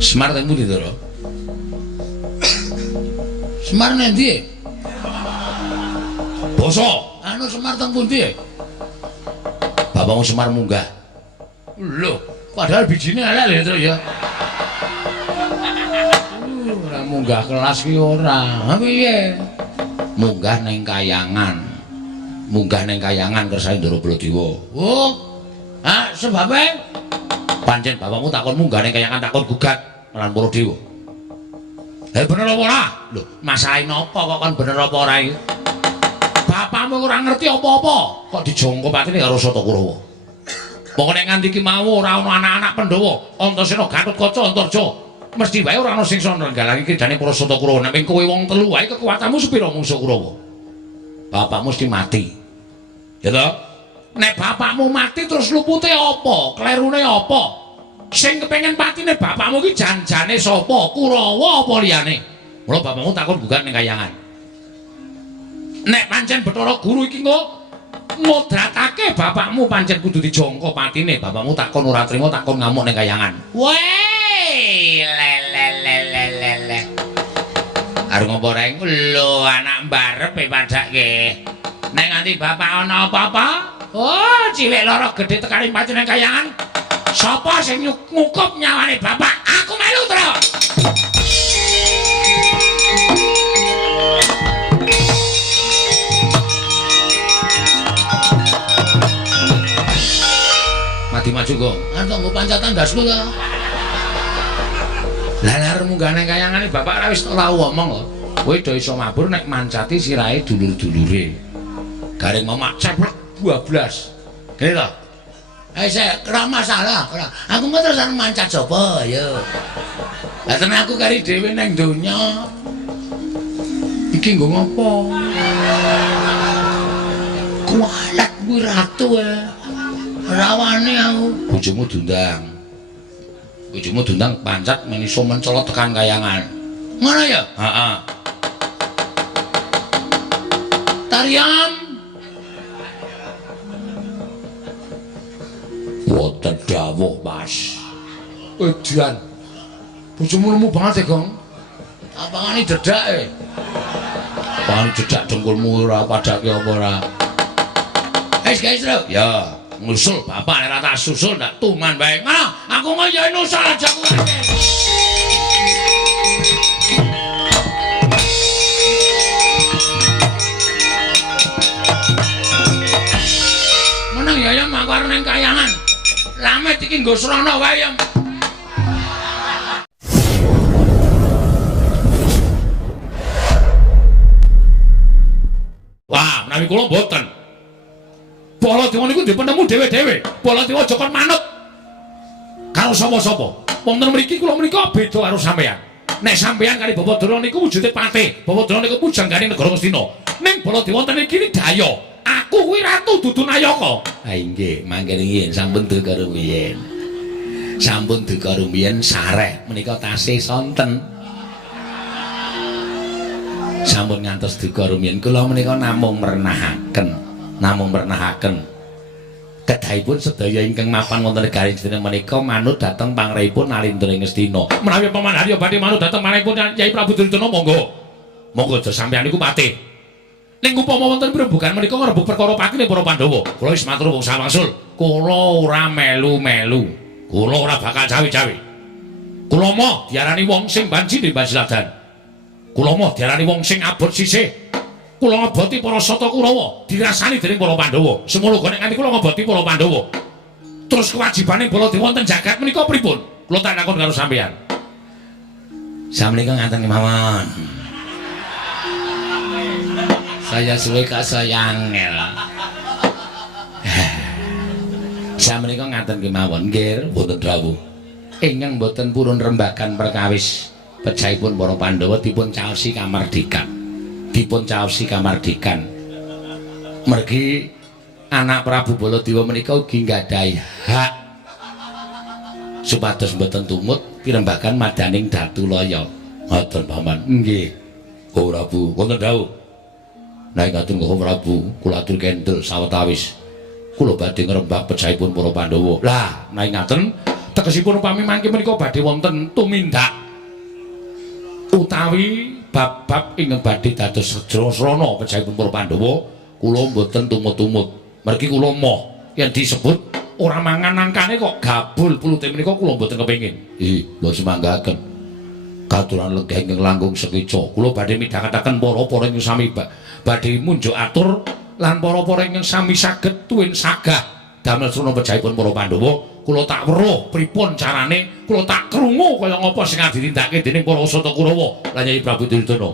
Semar teng pundi, Ndara? Semar nang ndi? Basa. Anu Semar teng pundi? Bapakmu Semar munggah. Lho, padahal bijine elek lho, Ndra ya. Ora munggah kelas ki ora. Ha piye? Munggah ning kayangan. Munggah ning kayangan kersane Ndara Baladewa. Oh. Ha, sebabe? Pancen bapakmu takon munggah ning kayangan takon gugat lan Baladewa. Bener apa ora? Lho, masalahe napa kok kon bener apa ora iki? Bapakmu ora ngerti apa-apa, kok dijongkop atine karo Sata Kurawa. Pokoke nek nganti iki mau ora ana anak-anak Pandhawa, Antasena, Gatotkaca, Antarja, mesti wae ora ana sing iso nenggalake kridane para Sata Kurawa. Nek kowe wong telu wae kekuatanmu sepira mungsuh Kurawa. Bapakmu mesti mati. Ya toh? Nek bapakmu mati terus lupute apa? Klerune apa? Sing kepengin patine bapakmu ki janjane sapa? Kurawa apa liyane? Mula bapakmu takon gugat ning kayangan. Nek pancen Bathara Guru iki ngodratake bapakmu pancen kudu dijangka patine, bapakmu takon ora trima takon ngamuk ning kayangan. Weh, le. Arep ngopo reng? Lho, anak mbarepe padake. Nek nganti bapak ana apa-apa, oh, cilik loro gedhe tekani pati ning kayangan. Sapa sing ngukup nyawane bapak? Aku melu, Tru. Mati maju kok. Arep nggo pancatan dasku ta. Lah arep munggah ning kayangane bapak ora wis tau omong kok. Kowe do iso mabur nek mancati sirahe dulur-dulure. Garing mamak ceplek 12. Kene to? Sik, ora masalah, ora. Aku kok terus arep mancat sapa, ya. Lah tenan aku kari dhewe ning donya. Iki nggo ngopo? Kualat kuwi ratu rawane aku. Bojomu dundang. Bojomu dundang pancat meniso mencolot tekan kayangan. Ngono ya? Heeh. Tarian. Boten dawuh, Mas. Edian. Bojomu lemu banget ya, Gong. Apangane dedak e. Apangane dedak dengkulmu ora padake apa ora. Guys, Tru. Ya. Ngusul bapak nek ora tak susul ndak tuman bae. Ngono, aku ngoyo nusul aja kuwi. Meneng ya ya aku arep ning kayangan. Lamet iki nggo srana wae ya. Wah, menawi kula mboten. Baladewa niku nggih penemu dhewe-dhewe. Baladewa aja kon manut karo sapa-sapa. Wonten mriki kula menika beda karo sampeyan. Nek sampeyan kali Bapadura niku wujude patih, Bapadura niku pujanggane negara Ngastina. Ning Baladewa wonten iki daya. Aku kuwi ratu dudu Nayaka. Ha inggih, mangke nggih sampun duka rumiyin. Sampun duka rumiyin sareh menika tasih sonten. Sampun ngantos duka rumiyin kula menika namung merenahaken. Kedahipun sedaya ingkang mapan wonten negari Ngastina menika manut dhateng pangrahipun Nalindra Ngastina. Menawi paman Harya badhe manut dhateng manahipun Kyai Prabu Duryudana monggo. Monggo aja sampeyan niku patih. Ning upama wonten rembugan menika ngrebuk perkara patine para Pandhawa, kula wis matur wong sawangsul, kula ora melu-melu. Kula ora bakal cawe-cawe. Kula mah diarani wong sing banci di Basiladan. Kula mah diarani wong sing abot sisih. Kula ngoboti para Sata Kurawa dirasani dening para Pandhawa. Semono nek nganti kula ngoboti para Pandhawa. Terus kewajibane Baladewa wonten jagat menika pripun? Kula tak takon karo sampeyan. Samenika ngaten kemawon. Saya suwe kasayangel. Samenika ngaten kemawon, nggih, mboten dawuh. Ingkang mboten purun rembagan perkawis pejahipun para Pandhawa dipun caosi kamardikan. Dipun caosi kamardikan. Mergi anak Prabu Baladewa menika ugi nggadahi hak supados mboten tumut pirembagan madaning Datulaya. Ngoten paman. Nggih. Oh Prabu, wonten dawuh. Nek ngaten kula Prabu, kula atur kendel sawetawis. Kula badhe ngrembak pejahipun para Pandhawa. Lah, nek ngaten Tegesipun upami mangke menika badhe wonten tumindak utawi bab-bab ingkang badhe dados srana pejahipun para Pandhawa, kula mboten tumut-tumut. Mergi kula moh yen disebut ora mangan angkane kok gabul pulute menika kula mboten kepengin. Lho semanggaken. Katuran lenggah ingkang langkung sekeca. Kula badhe midhangetaken para-para ingkang sami badhe munjuk atur lan para-para ingkang sami saged tuwin sagah damel srana pejahipun para Pandhawa. Kula tak weruh pripun carane, kula tak krungu kaya ngapa sing ditindakake dening para Wasata Kurawa lan Nyai Prabu Duryudana.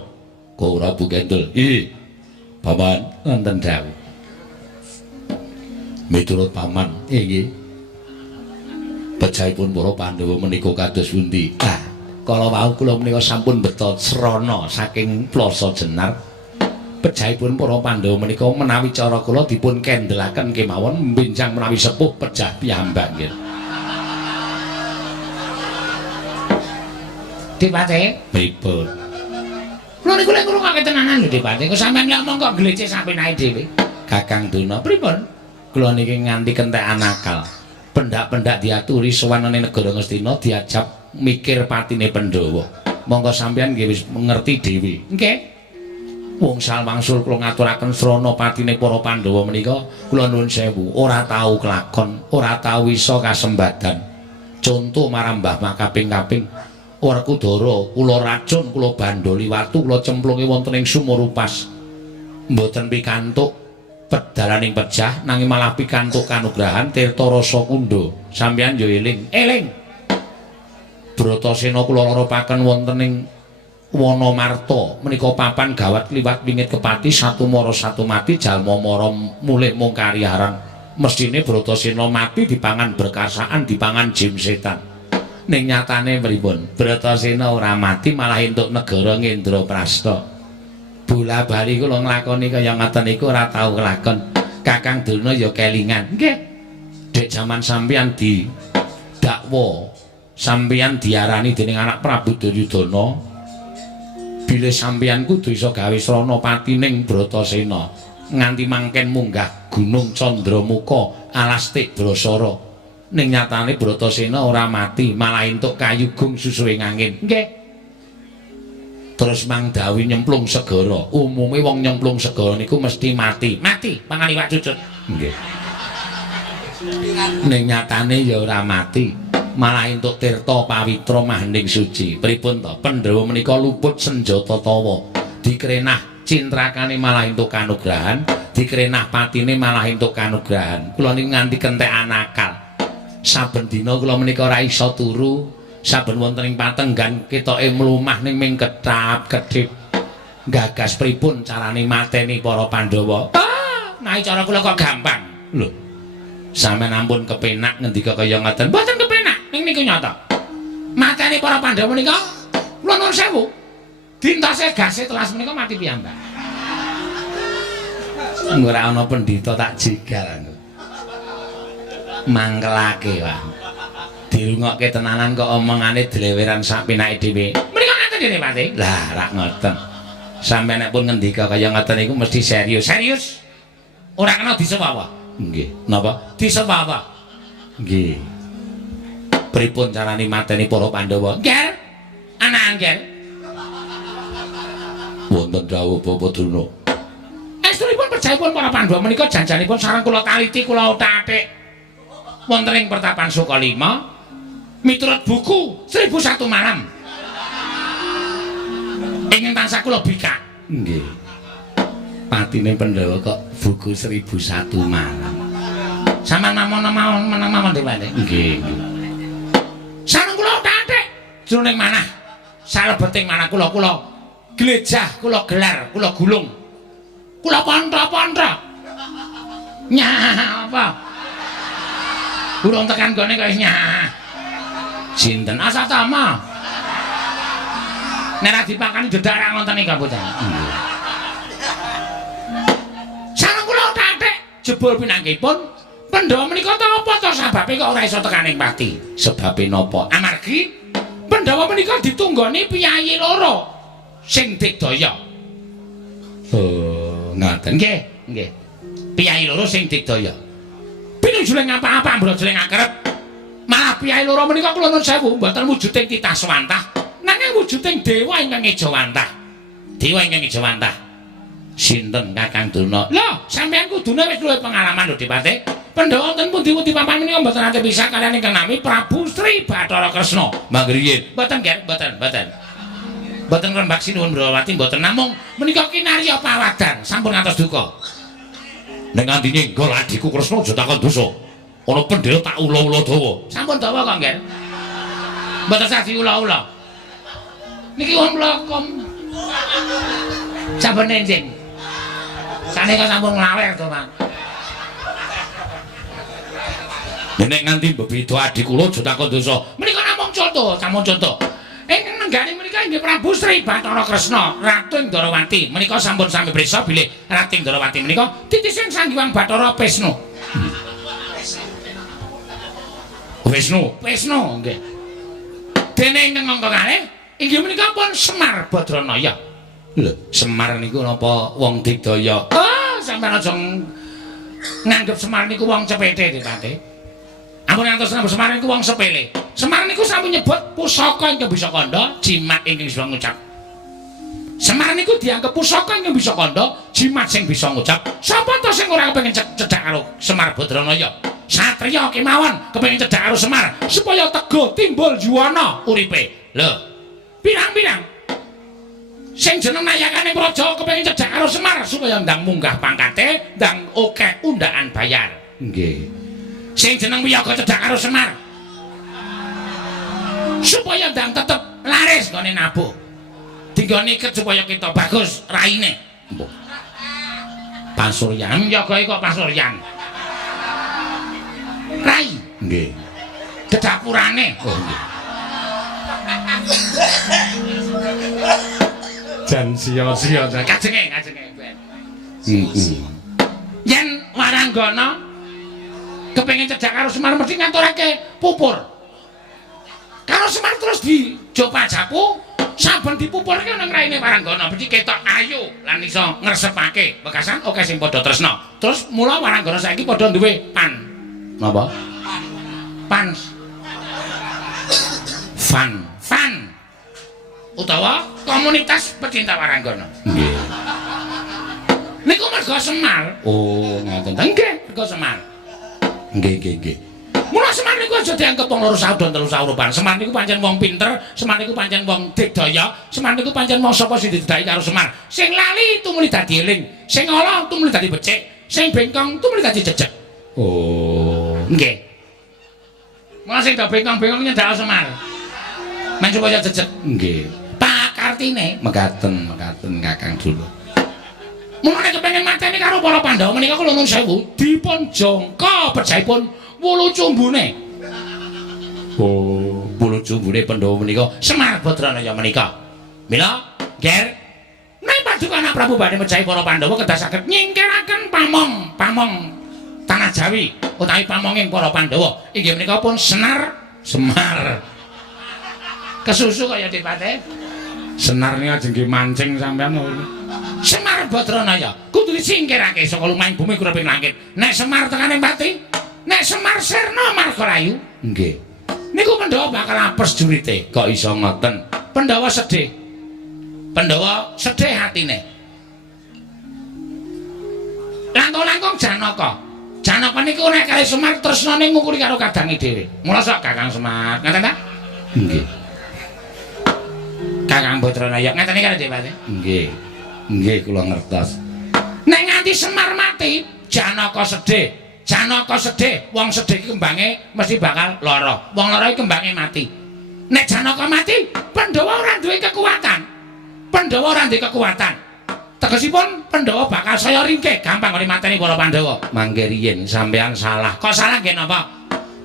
Kok ora Bu Kendel. Paman wonten dawuh. Miturut paman, nggih. Pejahipun para Pandhawa menika kados pundi? Kala wau kula menika sampun beto srana saking Plasa Jenar. Pejahipun para Pandhawa menika menawi cara kula dipun kendelaken kemawon benjang menawi sepuh pejah piyambak nggih. Dipate, pripun? Kula niku lek ngrungokake tenanan lho Dipate, kok sampeyan ngomong kok glecek sapenake dhewe. Kakang Duna, pripun? Kula niki nganti kentekan akal. Pendak-pendak diaturi sowan ning negara Ngastina diajak mikir patine Pandhawa. Monggo sampeyan nggih wis ngerti dhewe. Nggih. Wong salwangsul kula ngaturaken srana patine para Pandhawa menika, kula nuwun sewu, ora tau kelakon, ora tau iso kasembadan. Conto marang Mbah makaping-kaping. Werkudara, kula racun, kula bandoli watu, kula cemplunge wonten ing sumur upas. Mboten pikantuk pedalaning pejah nanging malah pikantuk kanugrahan tirta rasa kundha. Sampeyan yo eling. Eling. Bratasena kula loropaken wonten ing Wonomarta menika papan gawat liwat wingit kepati satu mara satu mati jalma mara mulih mung kariaran. Mestine Bratasena mati dipangan berkasaan dipangan jim setan. Ning nyatane pripun? Bratasena ora mati malah entuk negara Ngendraprasta. Bola-bali kula nglakoni kaya ngoten niku ora tau kelakon. Kakang Duna ya kelingan. Nggih. Dek jaman sampeyan didakwa, sampeyan diarani dening anak Prabu Duryudana. Bilih sampeyan kudu iso gawe srana patining Bratasena nganti mangken munggah Gunung Candramuka alastik Brasara. Ning nyatane Bratasena ora mati malah entuk kayugung susuing angin. Nggih. Terus mangdawi nyemplung segara. Umume wong nyemplung segara niku mesti mati. Mati pangan iwak cucut. Nggih. Ning nyatane ya ora mati. Malah entuk tirta pawitra mahending suci. Pripun to? Pandhawa menika luput senjata tawa. Dikrenah cintrakane malah entuk kanugrahan, dikrenah patine malah entuk kanugrahan. Kula niki nganti kentekan akal. Saben dina kula menika ora iso turu, saben wonten ing patenggan ketoke mlumah ning ming ketap-kedhip. Gagas pripun carane mateni para Pandhawa? Nah cara kula kok gampang. Lho. Sampeyan ampun kepenak ngendika kaya ngoten. Mboten kepenak, ning niku nyata. Mateni para Pandhawa menika kula nuwun sewu. Dintose gase telas menika mati piyambak. Ora ana pendhita tak jegal. Mangkelake wae. Dirungokke tenanan kok omongane dleweran sak penake dhewe. Menika ngaten dene Pati. Lah, rak ngoten. Sampeyan nek pun ngendika kaya ngoten niku mesti serius. Serius. Ora kena disewawa. Nggih. Napa? Disewawa. Nggih. Pripun carane mateni para Pandhawa? Nggih. Anak angger. Wonten dawuh Bapak Druna. Estunipun pejahipun para Pandhawa menika janjanipun sareng kula taliti kula otak-atik. Wonten ing Pertapan Sukalima miturut buku 1001 malam. Ingin tansah kula bikak. Nggih. Patine Pandhawa kok buku 1001 malam. Sampeyan mawon dewene. Nggih. Sareng kula otak-atik jroning manah. Salebeting manah kula glejah, kula gelar, kula gulung. Kula pontra-pontra. Nyah apa? Urung tekan gone kok wis nyah. Sinten Asatama? Nek ra dipakani dedak ra ngoten iki bocah. Sareng kula otak-atik jebul pinanggipun Pandhawa menika ta apa to sebabe kok ora iso tekaning pati? Sebabe napa? Amargi Pandhawa menika ditunggoni piyayi loro sing digdaya. Oh, ngoten nggih, nggih. Piyayi loro sing digdaya. Pinujuling apa-apa mbrojling akrep. Malah Tapi ae loro menika kula nuwun sewu mboten wujuding titah swantah, nanging wujuding dewa ingkang ejawantah. Dewa ingkang ejawantah. Sinten Kakang Drona? Lho, sampeyan kudune wis duwe pengalaman lho, Dipate. Pandhawa wonten pundi-pundi papan menika mboten nate pisah kaliyan ingkang nami Prabu Sri Bathara Kresna. Mangke riyin. Mboten, Ger, mboten. Mboten rembak sinuwun Brawati mboten namung menika kinarya pawadan sampun ngantos duka. Nek nganti nyenggol adhiku Kresna aja takon dosa. Ana pendhel tak ula-ula dawa. Sampun dawa kok, Ger. Mboten sah diula-ula. Niki wong mlokom. Sampun enjing. Sanika sampun nglawer to, Mas. Nek nganti bebeda adik kula aja takon dosa. Menika namung conto, sampun conto. Ing nenggane menika inggih Prabu Sri Bathara Kresna, Ratu Indrawati. Menika sampun sami prisa bilih Ratu Indrawati menika titising Sanghyang Bathara Wisnu. Wisnu nggih. Dene ingkang angka kalih inggih menika pun Semar Badranaya. Lho, Semar niku napa wong digdaya? Oh, sampeyan aja nganggep Semar niku wong cepete, Dipate. Ampun ngantos napa Semar niku wong sepele. Semar niku sampun nyebut pusaka ingkang bisa kandha, jimat ingkang bisa ngucap. Semar niku dianggep pusaka ingkang bisa kandha, jimat sing bisa ngucap. Sapa to sing ora kepengin cedhak karo Semar Badranaya? Satriya kemawon kepengin cedhak karo Semar supaya tego timbul juwana uripe. Lho, pirang-pirang sing jeneng nayakane praja kepengin cedhak karo Semar supaya ndang munggah pangkate, ndang akeh undaan bayar. Nggih. Sing jeneng wiyaga cedhak karo Semar supaya ndang tetep laris gone nabuh. Dinggone iket supaya kita bagus raine. Pasuryan wiyaga kok pasuryan. Rai. Nggih. Kedapurane. Oh nggih. Jan sia-sia kajenge. Yen Waranggana kepengin cedhak karo Semar mesti ngaturake pupur. Karo Semar terus dijopa japu, saben dipupurke nang raine Waranggana mesti ketok ayu lan iso ngresepake bekasan oke sing padha tresna. Terus mula Waranggana saiki padha duwe pan. Napa? Pans. Fan. Utawa komunitas pecinta Waranggana. Nggih. Niku merga Semar. Oh, ngoten. Nggih, merga Semar. Nggih. Mula Semar niku aja dianggep wong loro saudon telu saurupan. Semar niku pancen wong pinter, Semar niku pancen wong digdaya, Semar niku pancen wong sapa sing didedaki karo Semar. Sing lali tumuli dadi eling, sing ala tumuli dadi becik, sing bengkong tumuli dadi jejeg. Oh, nggih. Mula sing do bengkong-bengkong nyedhak Semar. Men supaya jejeg. Nggih. Pakartine mekaten Kakang Drona. Mulane kepengin mateni karo para Pandhawa menika kula nuwun sewu dipun jangka pejaipun wulu cumbune. Oh, wulu cumbune Pandhawa menika Semar Badranaya menika. Mila, Ger, nek paduka Prabu badhe mejahi para Pandhawa kedah saged nyingkiraken pamong tanah Jawi utawi pamonging para Pandhawa. Inggih menika pun Semar. Kesusu kaya Dipate. Senar niku ajeng mancing sampean. Semar Badranaya kudu disingkirake saka lumahing bumi kuraping langit. Nek Semar tekaning pati, nek Semar sirna margalayu, nggih. Niku Pandhawa bakal apes jurite. Kok iso ngoten? Pandhawa sedih atine. Langkung-langkung Janaka niku nek kali Semar tresnane ngukuri karo kadange dhewe. Mula sok Kakang Semar, ngaten ta? Nggih. Kakang Badranaya ngaten iki Dipate? Nggih, kula ngertos. Nek nganti Semar mati, Janaka sedih, wong sedih iki kembange mesti bakal lara. Wong lara iki kembange mati. Nek Janaka mati, Pandhawa ora duwe kekuatan. Tegesipun Pandhawa bakal saya ringkih, gampang kali mateni para Pandhawa. Mangke riyin sampean salah. Kok salah nggih napa?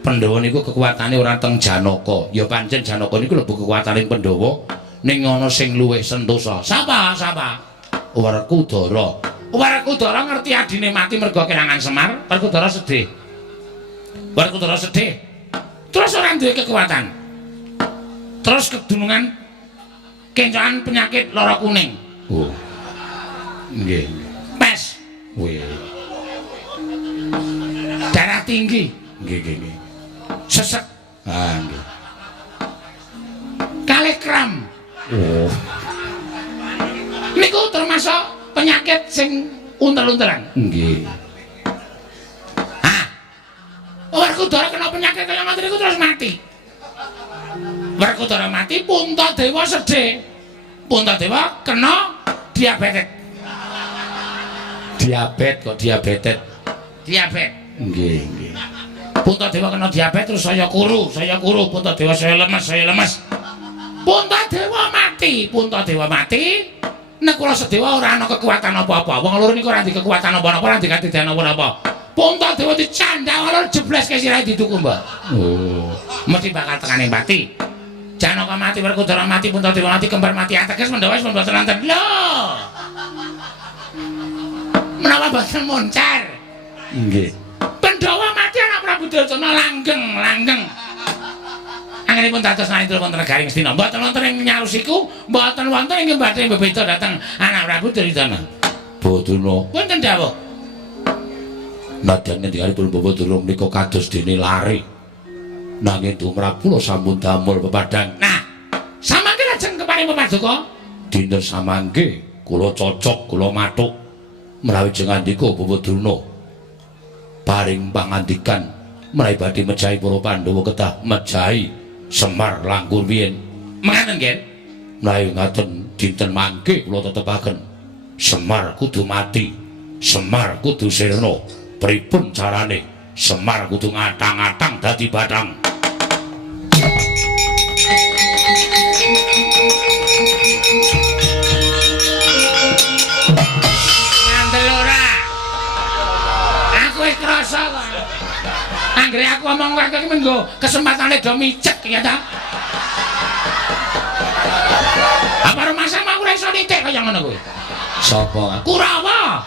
Pandhawa niku kekuatane ora teng Janaka. Ya pancen Janaka niku lebu kekuatane Pandhawa. Ning ana sing luwih sentosa. Sapa? Werkudara. Werkudara ngerti adine mati merga kelangan Semar, Werkudara sedih. Terus ora duwe kekuatan. Terus kedunungan kencokan penyakit lara kuning. Oh. Nggih. Pes. Wih. Darah tinggi. Nggih. Sesek. Ah nggih. Kalih kram. Oh. Niku termasuk penyakit sing untel-untelan. Nggih. Werkudara kena penyakit kaya ngoten niku terus mati. Werkudara mati, Puntadewa sedhe. Puntadewa kena diabetes. Diabetes kok diabetes. Diabetes. Nggih, nggih. Puntadewa kena diabetes terus saya kuru, Puntadewa saya lemes. Puntadewa mati. Nek kula Sedewa ora ana kekuatan apa-apa. Wong loro niku ora ndek kekuatan apa-apa, ora ndek kadidian apa-apa. Puntadewa dicandhang lho jebles ke sirahe dituku, Mbak. Oh, mesti bakal tekane mati. Janaka mati, Werkudara mati, Puntadewa mati, kembar mati ateges Pandhawa wis mboten wonten. Lho. Menawa boten moncar. nggih. Pandhawa mati anak Prabu Duryudana langgeng. Anggenipun dados naintul wonten negaring Astina. Mboten wonten ing nyarusiku, mboten wonten ing badhe bebeda dhateng anak Prabu Duryudana. Bathuna. Wonten dawuh. Nadyan ngendikanipun Bapak Durung menika kados dene lare. Nanging tumrap kula sampun damel pepadang. Nah, samangke lajeng keparing pepaduka? Dinten samangke kula cocok, kula mathuk menawi jengandika Bapak Durna. Paring pangandikan menawi badhe mejahi para Pandhawa kedah mejahi Semar langkung riyin. Mengaten nggih. Menawi ngaten dinten mangke kula tetepaken Semar kudu mati. Semar kudu sirna. Pripun carane Semar kudu ngatang-atang dadi bathang. Ngandel ora. Aku wis krasa kok. Anggere aku omong kowe iki menggo kesempatane do micek ya ta. Apa rumasa mau ora iso nitik kaya ngono kuwi? Sapa? Kurawa.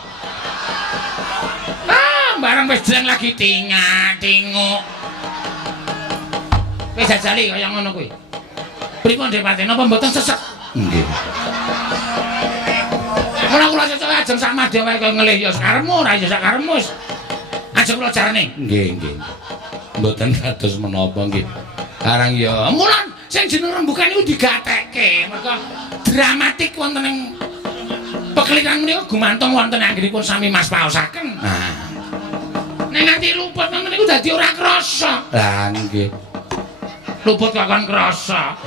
Barang wis jeng lagi tinguk. Wis jajali kaya ngono kuwi. Pripun Depati napa mboten sesek? Nggih. Mula kula cocok ajeng sak Madewa kaya ngelih ya sakarepmu ora ya sakarepmu. Ajeng kula jarane. Nggih, nggih. Mboten kados menapa nggih. Karang ya mulan sing jeneng rembugan niku digatekke merga dramatik wonten ing pekeliran menika gumantung wonten anggenipun sami Mas paosaken. Nah, nek nganti luput ngoten niku dadi ora krasa. lah nggih. Luput kok kon krasa.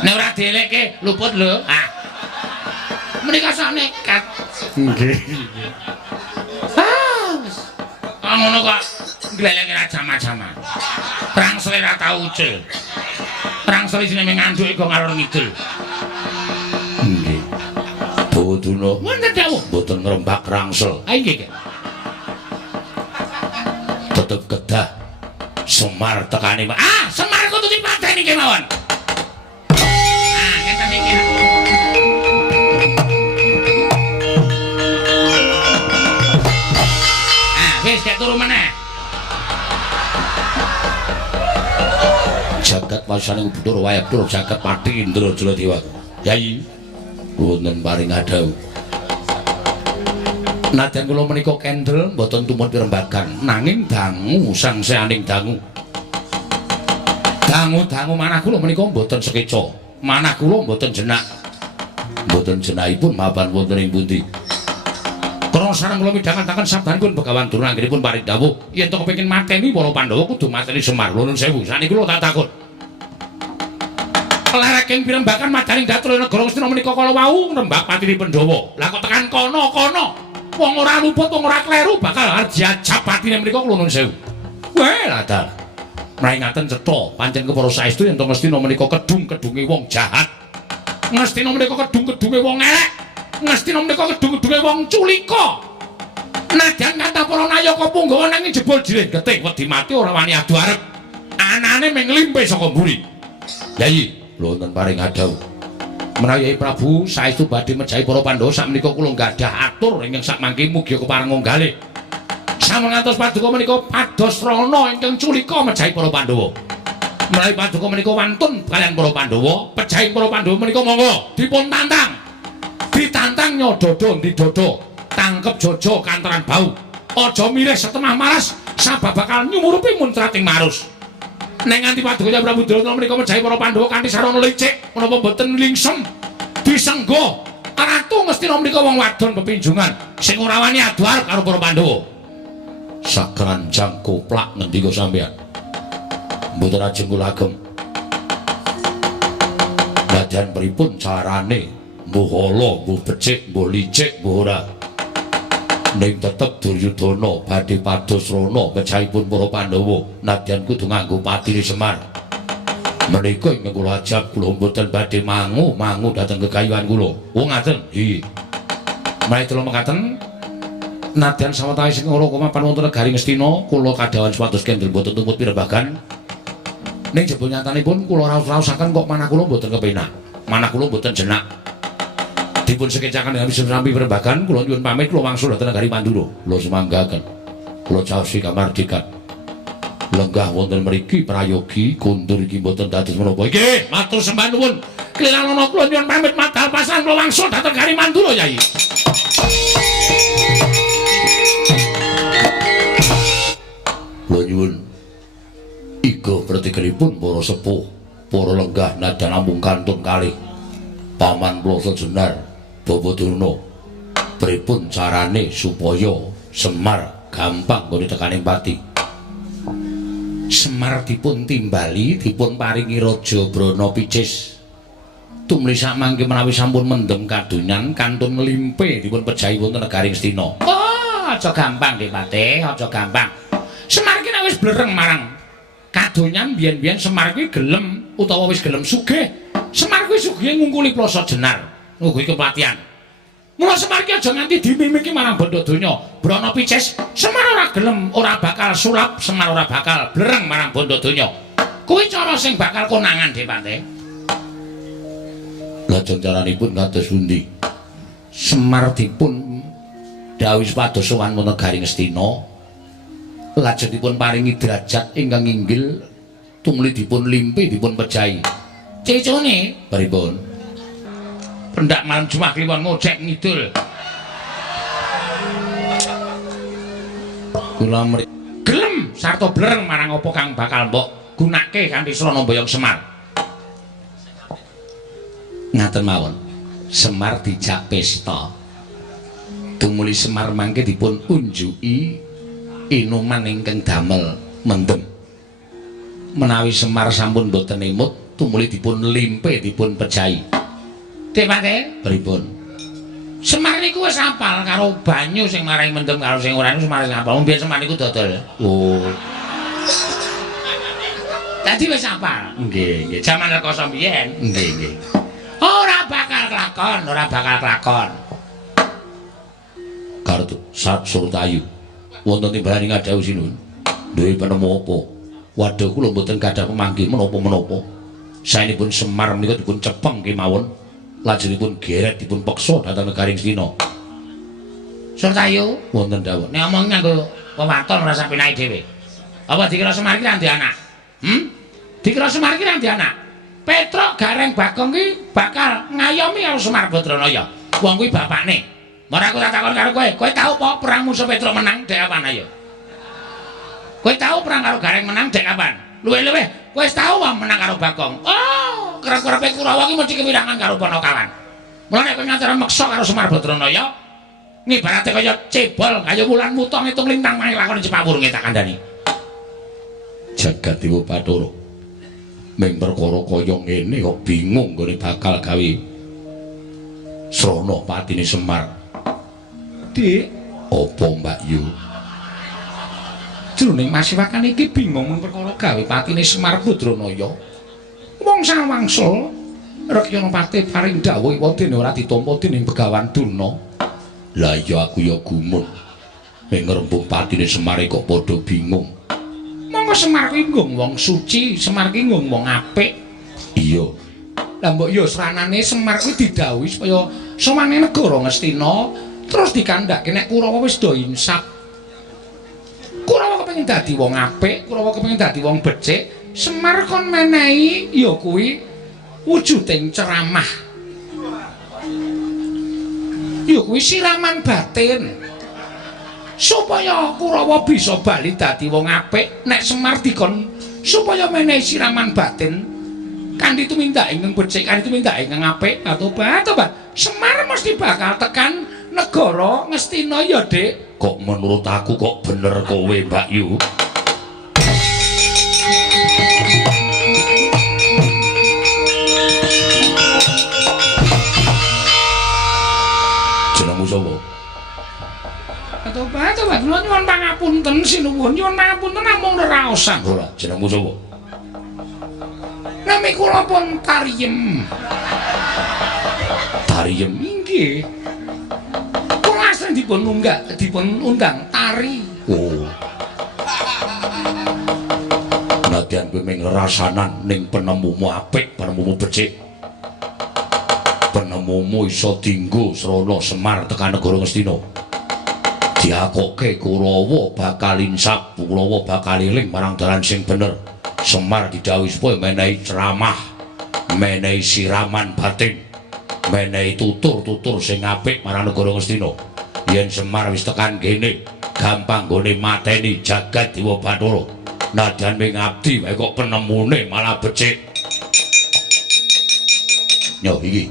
Nek ora dielekke luput lho. Ah. Menika sak nekat. Nggih. Ah, ngono kok gleleke ra jama-jama. Prangsele ra tau ucul. Prangsele jenenge ngandhuke kok ngalor ngidul. Nggih. Bathuna Wonten dawuh mboten ngrembak rangsel. Ha nggih. Tetep kedah Semar tekani. Ah, Semar kudu dipateni kemawon. Ah, ngeten iki. Ah, wis gek turu meneh. Jagat wasaning Bathara Wayapura jagat Pati Indra Jaladewa. Yai wonten paring adhau. Nadyan kula menika kendel mboten tumut pirembagan nanging dangu sangseaning dangu. Dangu-dangu manah kula menika mboten sekeca. Manah kula mboten jenak. Mboten jenakipun mapan wonten ing pundi. Krana sareng kula midhangaken sabdanipun Begawan Durna anggenipun paring dawuh yen to kepengin mateni para Pandhawa kudu mateni Semar. Nuwun sewu. Saniki kula tak takut. Leraking pirembagan madaning Datur negara Ngastina menika kala wau nembak patine Pandhawa. Lah kok tekan kono-kono wong ora luput wong ora kleru bakal diajab patine menika kula nuwun sewu. Weh ladal. Menawi ngaten cetha pancen kepara saestu yen to Ngastina menika kedung-kedunge wong jahat. Ngastina menika kedung-kedunge wong elek. Ngastina menika kedung-kedunge wong culika. Nadyan kata para nayaka punggawa nanging jebul jiren getih wedi mati ora wani adu arep. Anane mung nglimpe saka mburi. Yai wonten paring adhau. Menawi Prabu saestu badhe mejahi para Pandhawa sakmenika kula nggadah atur ingkang sakmangke mugi kepareng nggalih. Sampun ngantos paduka menika pados rana ingkang culika mejahi para Pandhawa. Menawi paduka menika wantun kaliyan para Pandhawa, pejahing para Pandhawa menika monggo dipun tantang. Ditantang nyododo ndidodo, tangkep jojo kantaran bau. Aja milih setengah maras sabab bakal nyumurupi muncrating marus. Nek nganti Paduka Prabu Drona menika mejahi para Pandhawa kanthi sarana licik menapa boten lingsem disenggo Ratu Ngastina menika wong wadon pepinjungan sing ora wani adu arep karo para Pandhawa. Sakranjang koplak ngendika sampeyan. Mboten ajeng kula agem. Nadyan pripun carane mbuh ala, mbuh becik, mbuh licik, mbuh ora. Ning tetep Duryudana badhe pados rana mejahipun para Pandhawa nadyan kudu nganggo patine Semar. Menika ingkang kula ajab kula mboten badhe mangu dhateng gegayuhan kula. Oh ngaten. Nggih. Menawi kula mekaten nadyan sawetawis ing ora kumapan wonten negari Ngastina kula kadhawan supados kendel mboten tumut pirembagan. Ning jebul nyatanipun kula raos-raosaken kok manah kula mboten kepenak. Manah kula mboten jenak. Dipun sekecakan dengan bisa sampai perembagan kula nyuwun pamit kula wangsul dhateng negari Pandura kula semanggaken kula caosi kamardikan lenggah wonten mriki prayogi kundur iki mboten dados menapa nggih matur sembah nuwun kelirana kula nyuwun pamit madhal pasan kula wangsul dhateng negari Pandura Yai. Kula nyuwun iga pratikelipun para sepuh para lenggah nadyan ampun kantun kalih paman kula sejenar Bapak Durna pripun carane supaya Semar gampang nggone tekaning pati. Semar dipun timbali dipun paringi Raja Brana Picis. Tumli samangke menawi sampun mendem kadonyan kantun nglimpe dipun pejahi wonten negari Ngastina. Oh, aja gampang nggih Patih, aja gampang. Semar ki nek wis blereng marang kadonyan biyen-biyen Semar ki gelem utawa wis gelem sugih. Semar kuwi sugih ngungkuli Plasa Jenar. Kuwi kepatihan. Mula Semar ki aja nganti dimimiki marang Bandha Donya. Brana Picis, Semar ora gelem, ora bakal sulap, Semar ora bakal blereng marang Bandha Donya. Kuwi cara sing bakal konangan, Dik Patih. Lajeng caranipun kados pundi? Semar dipun dawuh supados sowan wonten negari Ngastina. Lajeng dipun paringi derajat ingkang inggil tumuli dipun limpi dipun pejahi. Cecone pripun? Pendak malam Jumat kliwon ngojek ngidul. Kula gelem sarta blereng marang apa kang bakal mbok gunake kanthi srana mboyong Semar. Ngaten mawon. Semar dijak pesta. Tumuli Semar mangke dipun unjuki inuman ingkang damel mendem. Menawi Semar sampun boten emut, tumuli dipun limpe dipun pejahi. Dik Patih, pripun? Semar niku wis apal karo banyu sing marai mendem karo sing ora niku Semar wis apal. Mbiyen Semar niku dodol. Oh. Dadi wis apal. Nggih, nggih. Jaman rekoso mbiyen. Nggih, nggih. Ora bakal kelakon. Kartu Surtayu. Wonten timbalan ing Adawu Sinun. Duwe penemu apa? Waduh kula mboten gadah pemanggih menapa-menapa. Saenipun Semar menika dipun cepeng kemawon. Lajengipun geret dipun peksa dhateng negari Ngastina. Surtayu wonten dawuh. Nek omong nganggo wewaton ora sampe naik dhewe. Apa dikira Semar ki ra ndek anak? Dikira Semar ki ra ndek anak. Petruk Gareng Bagong ki bakal ngayomi karo Semar Badranaya. Wong kuwi bapakne. Ora aku tak takon karo kowe. Kowe tau apa perang musuh Petruk menang dek kapan ayo? Kowe tau perang karo Gareng menang dek kapan? Luwih-luwih kowe tau wae menang karo Bagong. Oh, kerep-kerepe Kurawa ki mesti kewirangan karo Panakawan. Mula nek kowe ngantar meksa karo Semar Badranaya, ngibarate kaya cebol, kaya wulan muta ngitung lintang maning lakon Cipawurung tak kandhani. Jagat Dewa Bathara. Ming perkara kaya ngene kok bingung nggone bakal gawe srana patine Semar. Dik, apa Mbak Yu? Jroning masiwakan iki bingung mung perkara gawe patine Semar Badranaya. Wong sawangsul Rekyana Patih paring dawuh wadene ora ditampa dening Begawan Durna. Lah iya aku ya gumun. Ing ngrembug patine Semar kok padha bingung. Monggo Semar kuwi nggung wong suci, Semar kuwi nggung wong apik. Iya. Lah mbok ya sranane Semar kuwi didhawuhi supaya sawane negara Ngastina terus dikandhake nek Kurawa wis do insaf. Kurawa kepengin dadi wong apik, Kurawa kepengin dadi wong becik. Semar kon menehi ya kuwi wujuding ceramah. Ya kuwi siraman batin. Supaya Kurawa bisa bali dadi wong apik, nek Semar dikon supaya menehi siraman batin kanthi tumindak ingkang becik, kanthi tumindak ingkang apik. Tobat. Semar mesti bakal tekan negara Ngastina ya, Dik. Kok menurut aku kok bener kowe, Mbak Yu? Jenengmu sapa? Tobat, kula nyuwun pangapunten sinuwun, nyuwun pangapunten namung neraosan. Ora, jenengmu sapa? Nami kula pun Tariem. Tariem. Inggih. Kula asring dipun undang tari. Oh. Nadyan kowe mung rasanan ning penemumu apik, penemumu becik. Penemumu iso dienggo srana Semar tekan negara Ngastina. Diakoke Kurawa bakal insap, Kurawa bakal eling marang dalan sing bener. Semar didhawuhi supaya menehi ceramah, menehi siraman batin, menehi tutur-tutur sing apik marang negara Ngastina. Yen Semar wis tekan kene, gampang gone mateni jagat Dewa Bathara. Nadyan ming abdi wae kok penemune malah becik. Yo iki.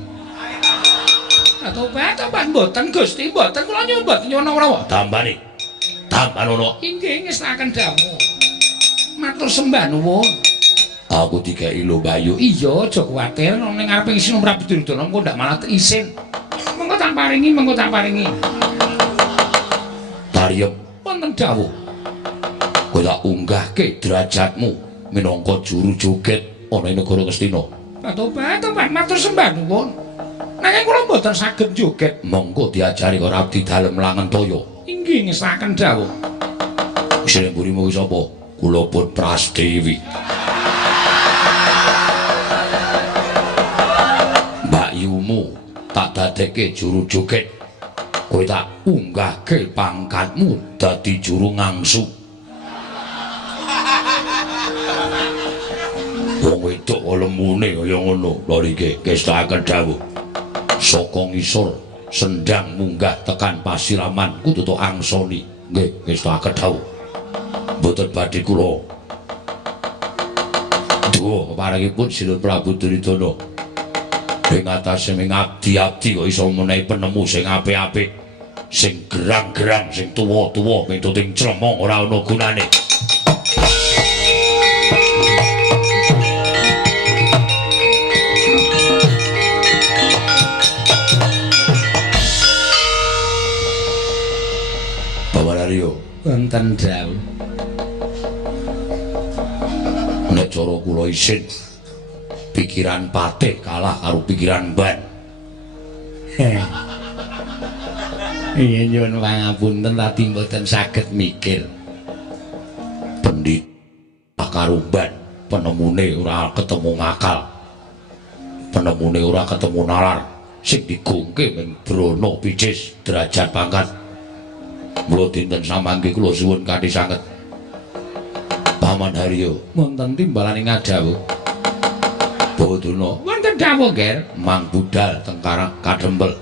Tobat mboten Gusti, mboten kula nyuwun mboten nyuwun ora. Tambani. Tambanono. Inggih ngestaken damu. Matur sembah nuwun. Aku dikeki lho Bayu. Iya, aja kuwatir ning ngarepe isi Prabu Duryudana engko ndak malah isin. Mengko tak paringi. Tariem, Wonten dawuh. kowe tak unggahke derajatmu minangka juru joget ana ing negara Ngastina. Tobat matur sembah nuwun. Nanging kula mboten saged joget. Mengko diajari karo abdi dalem Langentaya. Inggih ngestaken dawuh. Jeneng mburimu sapa? Kula pun Prastewi. Mbak Yumu tak dadekke juru joget. Kowe tak unggahke pangkatmu dadi juru ngangsu. Wong wedok lemune kaya ngono. Lha iki kestaken dawuh. Saka ngisor sendang munggah tekan pasiraman kudu to angsoni. Nggih, kestaken dawuh. Mboten badhe kula duh paringipun Sinur Prabu Duryudana ing atase ming abdi-abdi kok iso menehi penemu sing apik-apik, sing gerang-gerang, sing tuwa-tuwa mituting clemong ora ana gunane. Bawarario Wonten dawuh. nek cara kula isin pikiran patih kalah karo pikiran ban. Iya nyuwun pangapunten tadi mboten saged mikir. Pendhit karo ban penemune ora ketemu ngakal. Penemune ora ketemu nalar. Sing digungke ming brana picis derajat pangkat. Mula dinten samangke kula suwun kanthi sanget. Paman Haryo, Wonten timbalan ing adawuh. Bawaduna, Wonten dawuh, Ger. Mang budal tengkarang kadempel.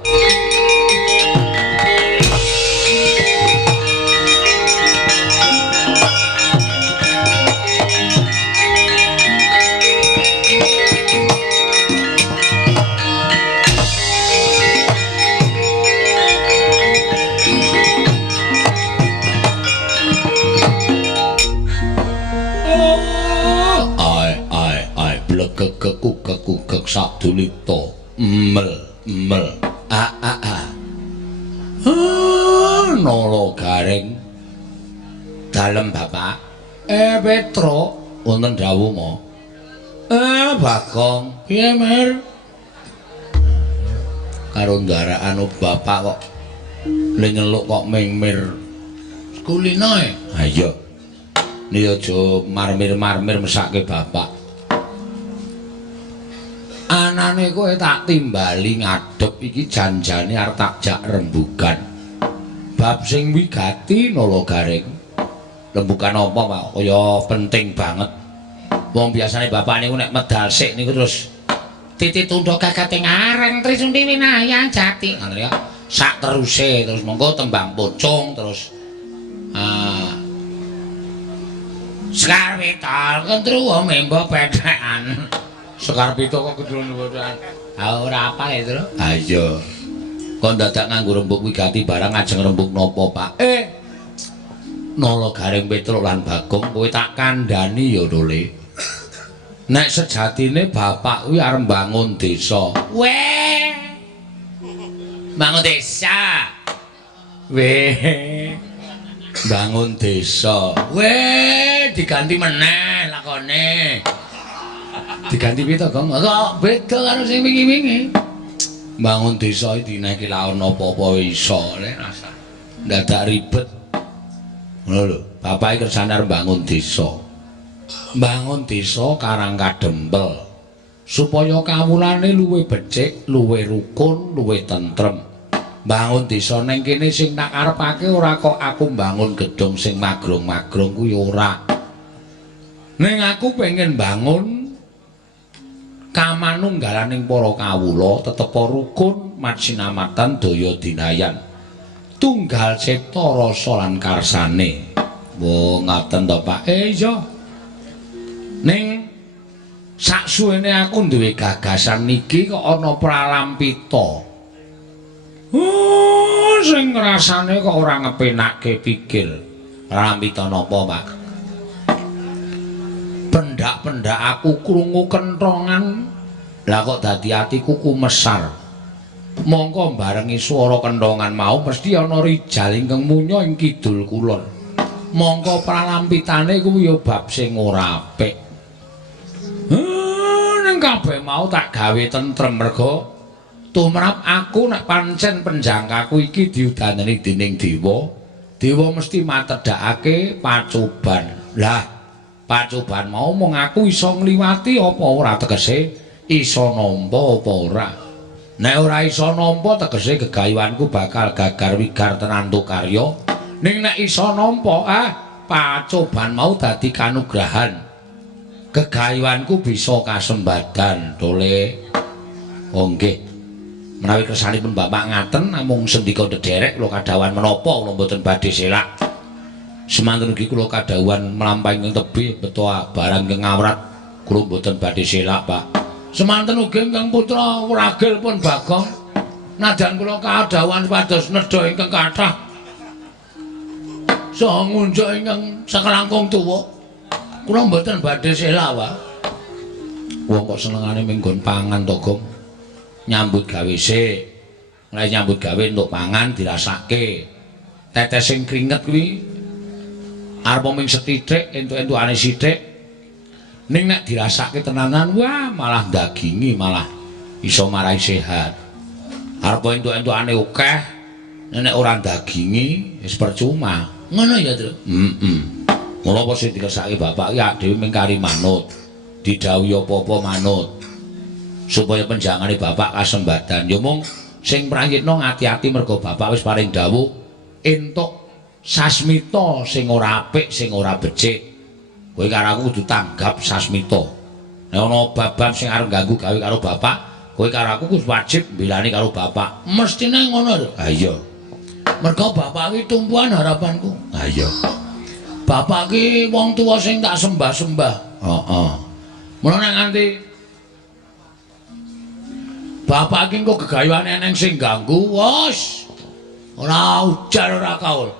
Kekuk sadulita mel nala garing dalem Bapak Petro wonten dawuh mo Bagong piye Mir karo ndaraan Bapak kok ning nyeluk kok mingmir kulino ha iya ni aja marmir-marmir mesake Bapak. Anane kowe tak timbali ngadep iki janjane arep tak jak rembugan. Bab sing wigati nala garing. Rembugan apa, Pak? Kaya penting banget. Wong biasane bapak niku nek medal sik niku terus titik tundha gagating areng Trisundhi Winayang Jati. Ngono ya. Sak teruse terus monggo tembang pocong terus Sekar Pita kentruwo membo pethekan. Sekar Pita kok kentruwo pethekan. Ha ora apa ya, Tru? Ha iya. Kok dadak nganggo rembug wigati barang ajeng rembug napa, Pak? Nala Garing Petruk lan Bagong kowe tak kandhani ya, Dole. Nek sejatine bapak kuwi arep bangun desa. Weh. Bangun desa. Weh. Bangun desa. Weh, diganti meneh lakone. Diganti piye to, Gong? Kok beda karo sing wingi-wingi. Bangun desa iki nek laon apa-apa iso le rasa. Dadak ribet. Ngono lho, bapak iki kersane arep bangun desa. Bangun desa karang kadempel supaya kawulane luwih becik, luwih rukun, luwih tentrem. Bangun desa ning kene sing tak karepake ora kok aku bangun gedung sing magrong-magrong kuwi ora. Ning aku pengen bangun kamanunggalaning para kawula tetepa rukun matsinamatan daya dinayan. Tunggal cipta rasa lan karsane. Wo ngaten to, Pak. Iya. Ning saksuwene aku duwe gagasan niki kok ana pralampita. Sing rasane kok ora ngepenakke pikir. Pralampita napa, Pak? Pendak-pendak aku krungu kenthongan. Lah kok dadi atiku kumesar. Mongko barengi swara kenthongan mau mesti ana rijal ingkang munya ing kidul kulon. Mongko pralampitane kuwi ya bab sing ora apik. Nang kabeh mau tak gawe tentrem merga tumrap aku nek pancen penjangkaku iki diudanani dening dewa. Dewa mesti matedhakake pacoban. Lah, pacoban mau mung aku iso ngliwati apa ora tegese iso nampa apa ora. Nek ora iso nampa tegese gegayuhanku bakal gagar wigar tenantu karya. Ning nek iso nampa pacoban mau dadi kanugrahan. Gegayuhanku bisa kasembadan, Dole. Oh nggih. Menawi kersanipun Bapak ngaten namung sendika dederek kula kadhawan menapa kula mboten badhe selak. Semanten ugi kula kadhawuhan mlampahi ing tebih beto barang ingkang ngawrat kula mboten badhe selak, Pak. Semanten ugi ingkang putra Wragil pun Bagong. Nadyan kula kadhawuhan supados nedha ingkang kathah. Saha ngunjuk ingkang sakelangkung tuwa. Kula mboten badhe selak, Pak. Wong kok senengane minggon pangan to, Gong. Nyambut gawe sik. Mulai nyambut gawe entuk pangan dirasake. Tetes sing kringet kuwi arep mung sethithik entuk-entukane sithik. Ning nek dirasake tenanan, wah malah dagingi malah iso marai sehat. Arep entuk-entukane akeh, nek ora dagingi wis percuma. Ngono ya, Tru? Mula apa sing dikersake bapak iki dhewe mingkari manut. Didhawuhi apa-apa manut. Supaya penjangane bapak kasembadan. Ya mung sing prayitna ngati-ati merga bapak wis paring dawuh entuk sasmita sing ora apik, sing ora becik. Kowe karo aku kudu tanggap sasmita. Nek ana bab-bab sing arep ganggu gawe karo bapak, kowe karo aku kudu wajib mbelani karo bapak. Mestine ngono lho. Ha iya. Merga bapak iki tumpuan harapanku. Ha iya. Bapak ki wong tuwa sing tak sembah-sembah. Heeh. Mula nek nganti bapak ki engko gegayuhane eneng sing ganggu, wos. Ora ujar ora kaul.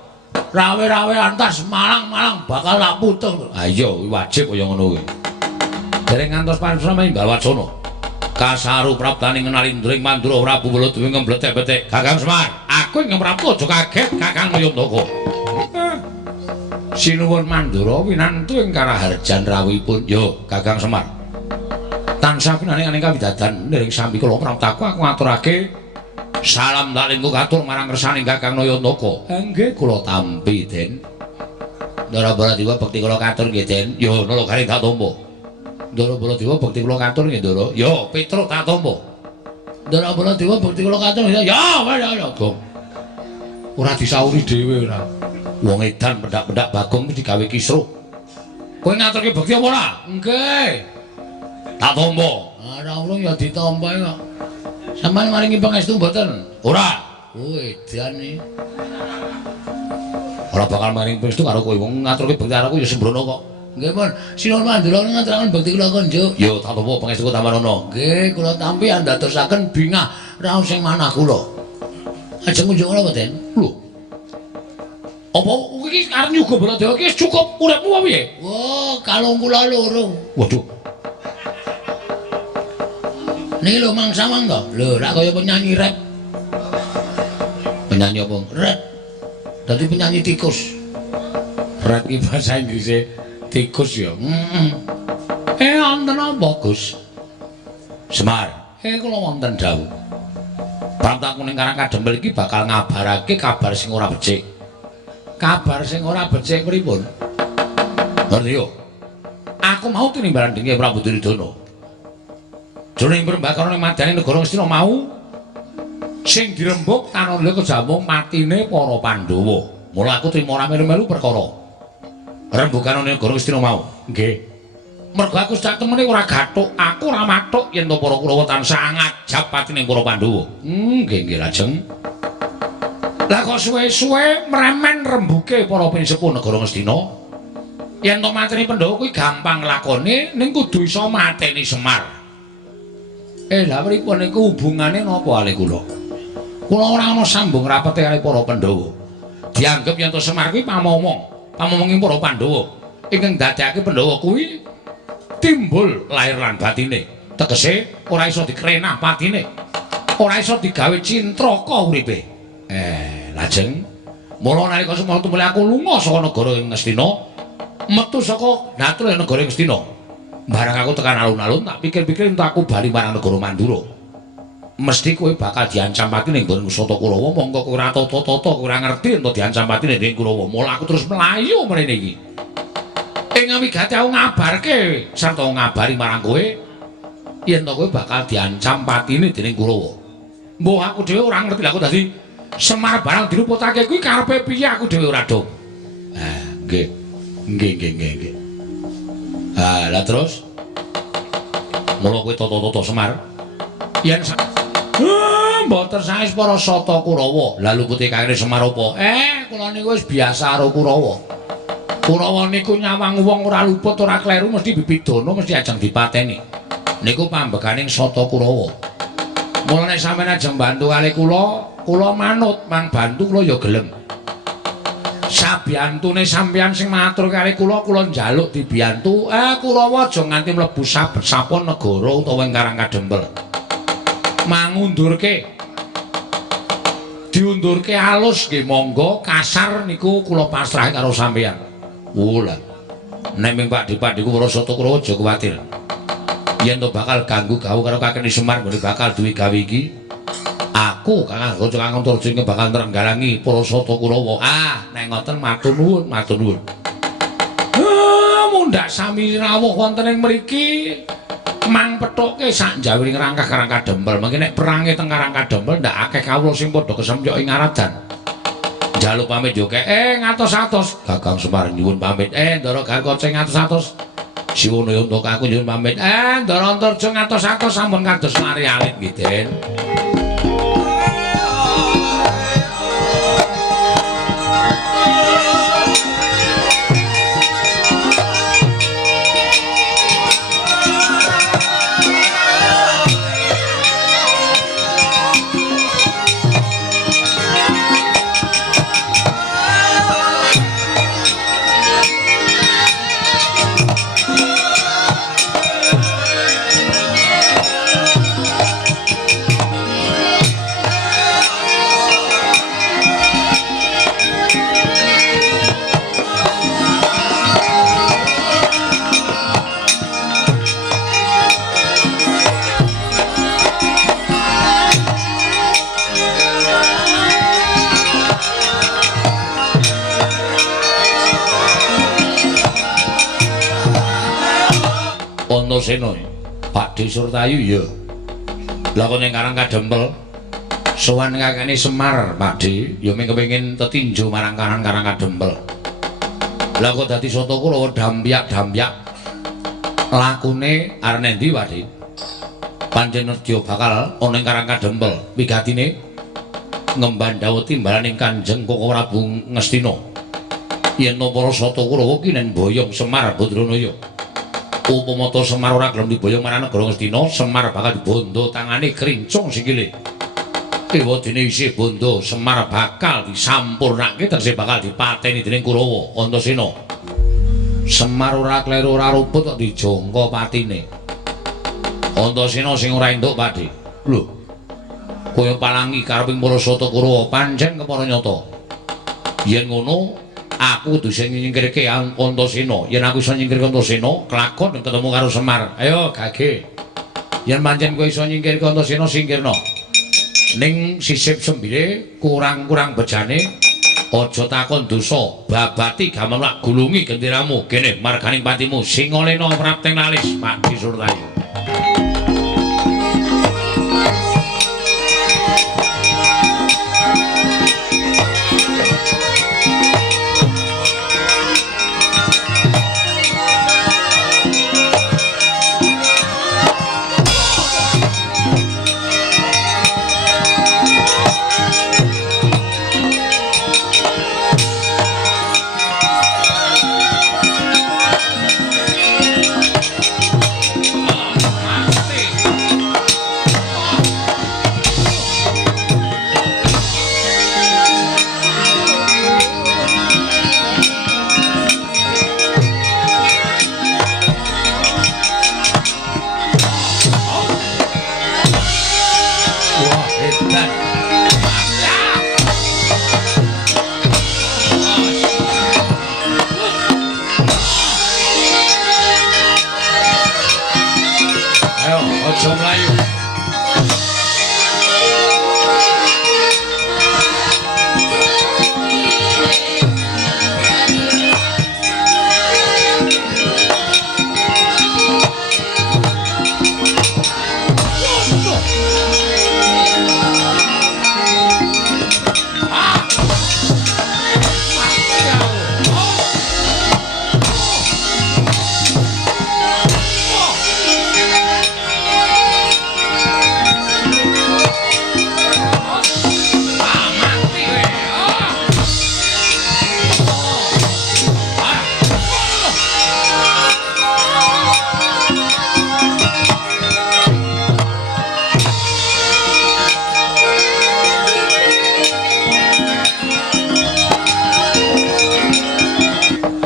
Rawe-rawe antas malang-malang bakal tak putung. Ha iya wajib kaya ngono kuwi. Dereng ngantos pansrama Enggal Wacana. Kasaru prabdane ngenali ndring Mandura Prabu Baladewa ngembletek-betek. Kakang Semar, aku ing Prabu aja kaget Kakang Nayantaka. Sinuwun Mandura winantu ing karaharjan rawuhipun. Yo, Kakang Semar. Tansah pinaning aning kawidadan nering sami kula praptaku aku ngaturake salam dalengku katur marang kersaning Kakang Nayantaka. Nggih kula tampi, Den. Ndara Baladewa bekti kula katur nggih, Den. Yo, nala garing tak tampa. Ndara Baladewa bekti kula katur nggih, Ndara. Yo, Petruk tak tampa. Ndara Baladewa bekti kula katur nggih. Ya, Gong. Ora disauri dhewe ora. Wong edan pendak-pendak Bagong iki digawe kisruh. Kowe ngaturke bekti apa ora? Nggih. Tak tampa. Ora urung ya ditampa kok. Sampeyan maringi pangestu mboten? Ora. Oh, edan iki. Ora bakal maringi pangestu karo kowe wong ngaturke bekti karo aku ya sembrono kok. Nggih pun, Sinuwun Mandura ngaturaken bekti kula konjuk. Yo tatopo pangestu Tamarana. Nggih, kula tampi andadosaken bingah raos sing manah kula. Ajeng kunjuk kula mboten? Lho. Apa iki arep nyuga Baladewa iki cukup uripmu apa piye? Wah, kalung kula loro. Waduh. Niki lho mangsa mangga. Lho, rak kaya penyanyi rap. Penyanyi apa? Rap. Dadi penyanyi tikus. Rap iki bahasa Inggrise tikus ya. Wonten apa, Gus? Semar. Kula wonten dawuh. Pramtaku ning Karang Kadempel iki bakal ngabarake kabar sing ora becik. Kabar sing ora becik pripun? Ngerti yo. Aku mau tinimbalan denge Prabu Duryudana. Jroning perembakane madane negara Ngastina mau sing dirembuk tanandha kejamung matine para Pandhawa. Mula aku trima ora melu-melu perkara rembukan negara Ngastina mau. Nggih. Mergo aku sak temene ora gathuk, aku ora mathuk yen to para Kurawa tansah ngajab patine para Pandhawa. Nggih lajeng. Lah kok suwe-suwe mremen rembuke para pinsepuh negara Ngastina. Yen to mateni Pandhawa kuwi gampang lakone ning kudu iso mateni Semar. Lah pripun niku hubungane napa ale kula? Kula ora ana sambung rapete kali para Pandhawa. Dianggep yen to Semar kuwi pamomonging para Pandhawa. Ingkang dadekake Pandhawa kuwi timbul lahir lan batine. Tegese ora iso dikrenah patine. Ora iso digawe cintraka uripe. Lajeng mula nalika semana tumule aku lunga saka negara Ngastina, metu saka Natrul negara Ngastina. Barang aku tekan alun-alun tak pikir-pikir entuk aku bali marang negara Mandura. Mesti kowe bakal diancam pati ning nggon Nusata Kurawa, monggo kowe ora tata-tata ora ngerti entuk diancam pati ning Kurawa. Mula aku terus mlayu mrene iki. Ing wigati aku ngabarke sarta ngabari marang kowe yen to kowe bakal diancam patine dening Kurawa. Mbah aku dhewe ora ngerti lha kok dadi Semar barang diruputake kuwi karepe piye aku dhewe ora dong. Nggih. Nggih. Lah terus mula kowe tata-tata Semar yen mboten sanes para Sata Kurawa. Lah lupute kakene Semar apa? Kula niku wis biasa karo Kurawa. Kurawa niku nyawang wong ora luput ora kleru mesti bibidana mesti ajeng dipateni. Niku pambekaning Sata Kurawa. Mulane sampeyan ajeng bantu kali kula manut mang bantu kula ya gelem. Sabiyantune sampeyan sing matur kali kula njaluk dibiyantu. Kurawa aja nganti mlebu sabet-sapon negara utawa ing Karang Kadempel. Mangundurke. Diundurke alus nggih monggo, kasar niku kula pasrahe karo sampeyan. Lah. Nek ming Pakdi-pakdi ku para Sata Kurawa aja kuwatir. Yen to bakal ganggu gawe karo kakene Semar nggone bakal duwe gawe iki. Aku Kakang Raja Antarja bakal nrenggalangi para Sata Kurawa. Nek ngoten matur nuwun. Mundhak sami rawuh wonten ing mriki mang pethuke sak njawiring rangkah Karang Kadempel. Mengki nek perange teng Karang Kadempel ndak akeh kawula sing padha kesemyok ing ngaradan. Njaluk pamit yo kek ngatos-atos Kakang Semar nyuwun pamit. Ndara Garkoce ngatos-atos. Siwono untuk aku nyuwun pamit. Ndara Antarja ngatos-atos sampun kados mari alit nggih, Den. Antasena, Pakdi Surtayu ya. Lah kok ning Karang Kadempel sowan kakene Semar, Pakdi, ya ming kepengin tetinju marang Karang Kadempel. Lah kok dadi Sata Kurawa dampyak-dampyak lakune arep endi, Pakdi? Panjenengan bakal ana ing Karang Kadempel wigatine ngemban dawuh timbalan ing Kanjeng Koko Prabu Ngastina. yen para Sata Kurawa ki nen boyong Semar Badranaya. Upama ta Semar ora gelem diboyong marang negara Ngastina, Semar bakal dibondo tangane krincung sikile. Ewadene isih bondo, Semar bakal disampurnake tegese bakal dipateni dening Kurawa Antasena. Semar ora kleru ora ruput kok dijangka patine. Antasena sing ora entuk padhe. Lho. Kaya palangi kareping para Sata Kurawa pancen kepara nyata. Yen ngono, aku kudu sing nyingkirke Antasena. Yen aku iso nyingkirke Antasena, kelakon ketemu karo Semar. Ayo gage. Yen pancen kowe iso nyingkirke Antasena, singkirna. Ning sisip sembile kurang-kurang bejane aja takon dosa babati gamen lak gulungi genderamu kene marganing patimu Singalena prapteng lalis Pak Disurtayu.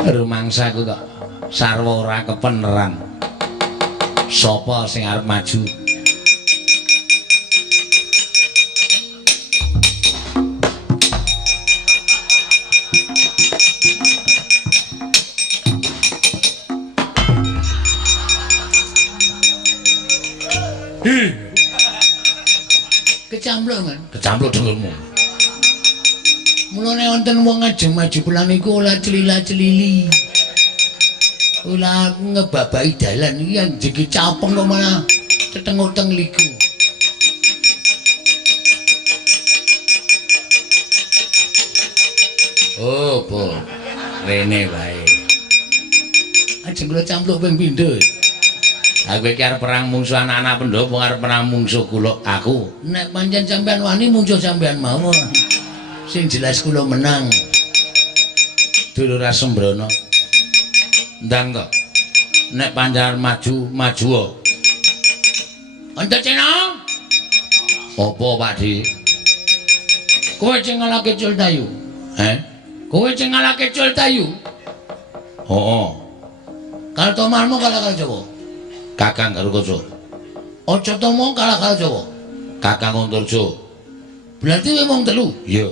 Rumangsaku kok sarwa ora kepeneran. Sapa sing arep maju? Kecampluk kan? Kecampluk dengelmu. Mulane wonten wong ajeng maju pulang iku ora celila-celili. Ora ngebabai dalan iki yang jegi capeng kok malah teteng-uteng liku. Oh, po. Rene wae. Ajeng kula campluk ping pindho. Aku iki arep perang mungsuh anak-anak pendopo arep perang mungsuh kula aku. Nek pancen sampean wani mungsuh sampean mawon. Sing jelas kula menang. Dulur Sembrono. Ndang kok. Nek panjenengan maju. Antasena. Apa Pakdi? Kowe sing ngalahke Cultayu. Kowe sing ngalahke Cultayu? Heeh. Karo tomarmu kalah karo Jawa. Kakang karo Koco. Aja tomo kalah karo Jawa. Kakang Antarja. Berarti kowe mung telu. Iya.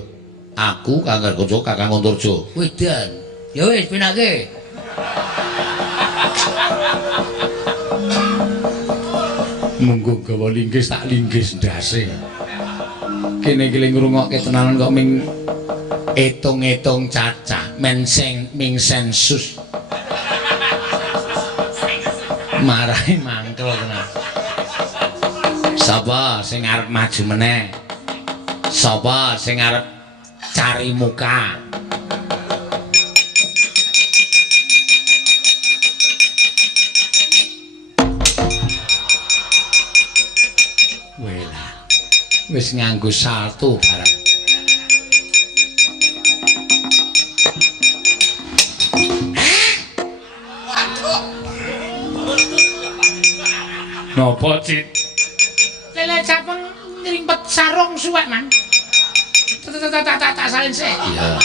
Aku Kakang Koco, Kakang Antarja. Wedan. Ya wis pinake. Munggo gawa linggis tak linggis ndase. Kene iki ngrungokke tenanan kok ming etung-etung cacah, ming sensus. Marahi mangkel tenan. Sapa sing arep maju meneh? Sapa sing arep cari muka? Wela. Wis nganggo salto bareng. Napa, Cit? Lele capeng ngrimpet sarung suwek, Man. Tak salin sik. Iya.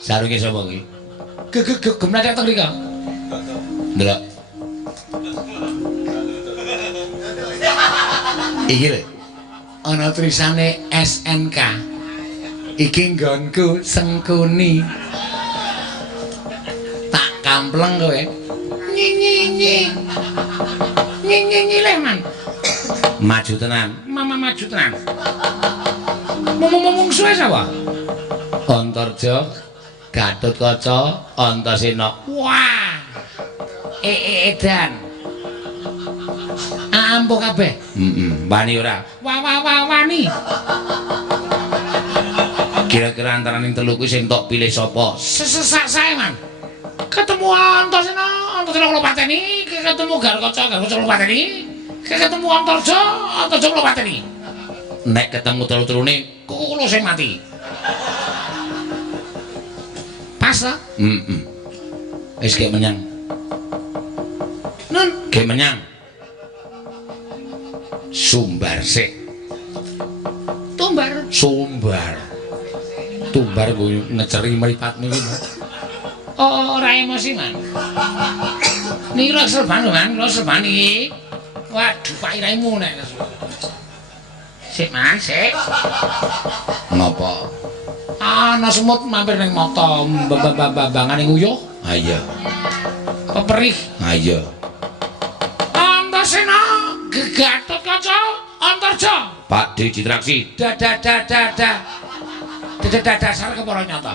Sarunge sapa iki? Gemlathek teng mriko. Ndelok. Iki lho. Ana tulisane SNK. Iki nggonku Sengkuni. Tak kampleng kowe. Nyi. Nyi le, Man. Maju tenan. Maju tenan. Ngomong suwe sapa? Antarja, Gatotkaca, Antasena. Wah. Edan. Ampuh kabeh. Wani ora? Wani. Kira-kira antaraning telu kuwi sing tok pilih sapa? Sae, Man. Ketemu Antasena kula pateni, ketemu Gatotkaca kula pateni, ketemu Antarja kula pateni. Nek ketemu telu-telune kula sing mati. Pas ta? Wis gek menyang. Nun, gek menyang. Sumbar sik. Sumbar. Tumbar nggo ngeceri mripatmu iki. Ora emosi, Man. Niki lho serban, Man, lho serban iki. Waduh, Pak Iraimu nek. Sik, Man, sik. Napa? Ana semut mampir ning mata bambangane nguyuh. Ha iya. Peperih. Ha iya. Antasena, Gatotkaca, Antarja. Pak D Citraksi. Dasar kepara nyata.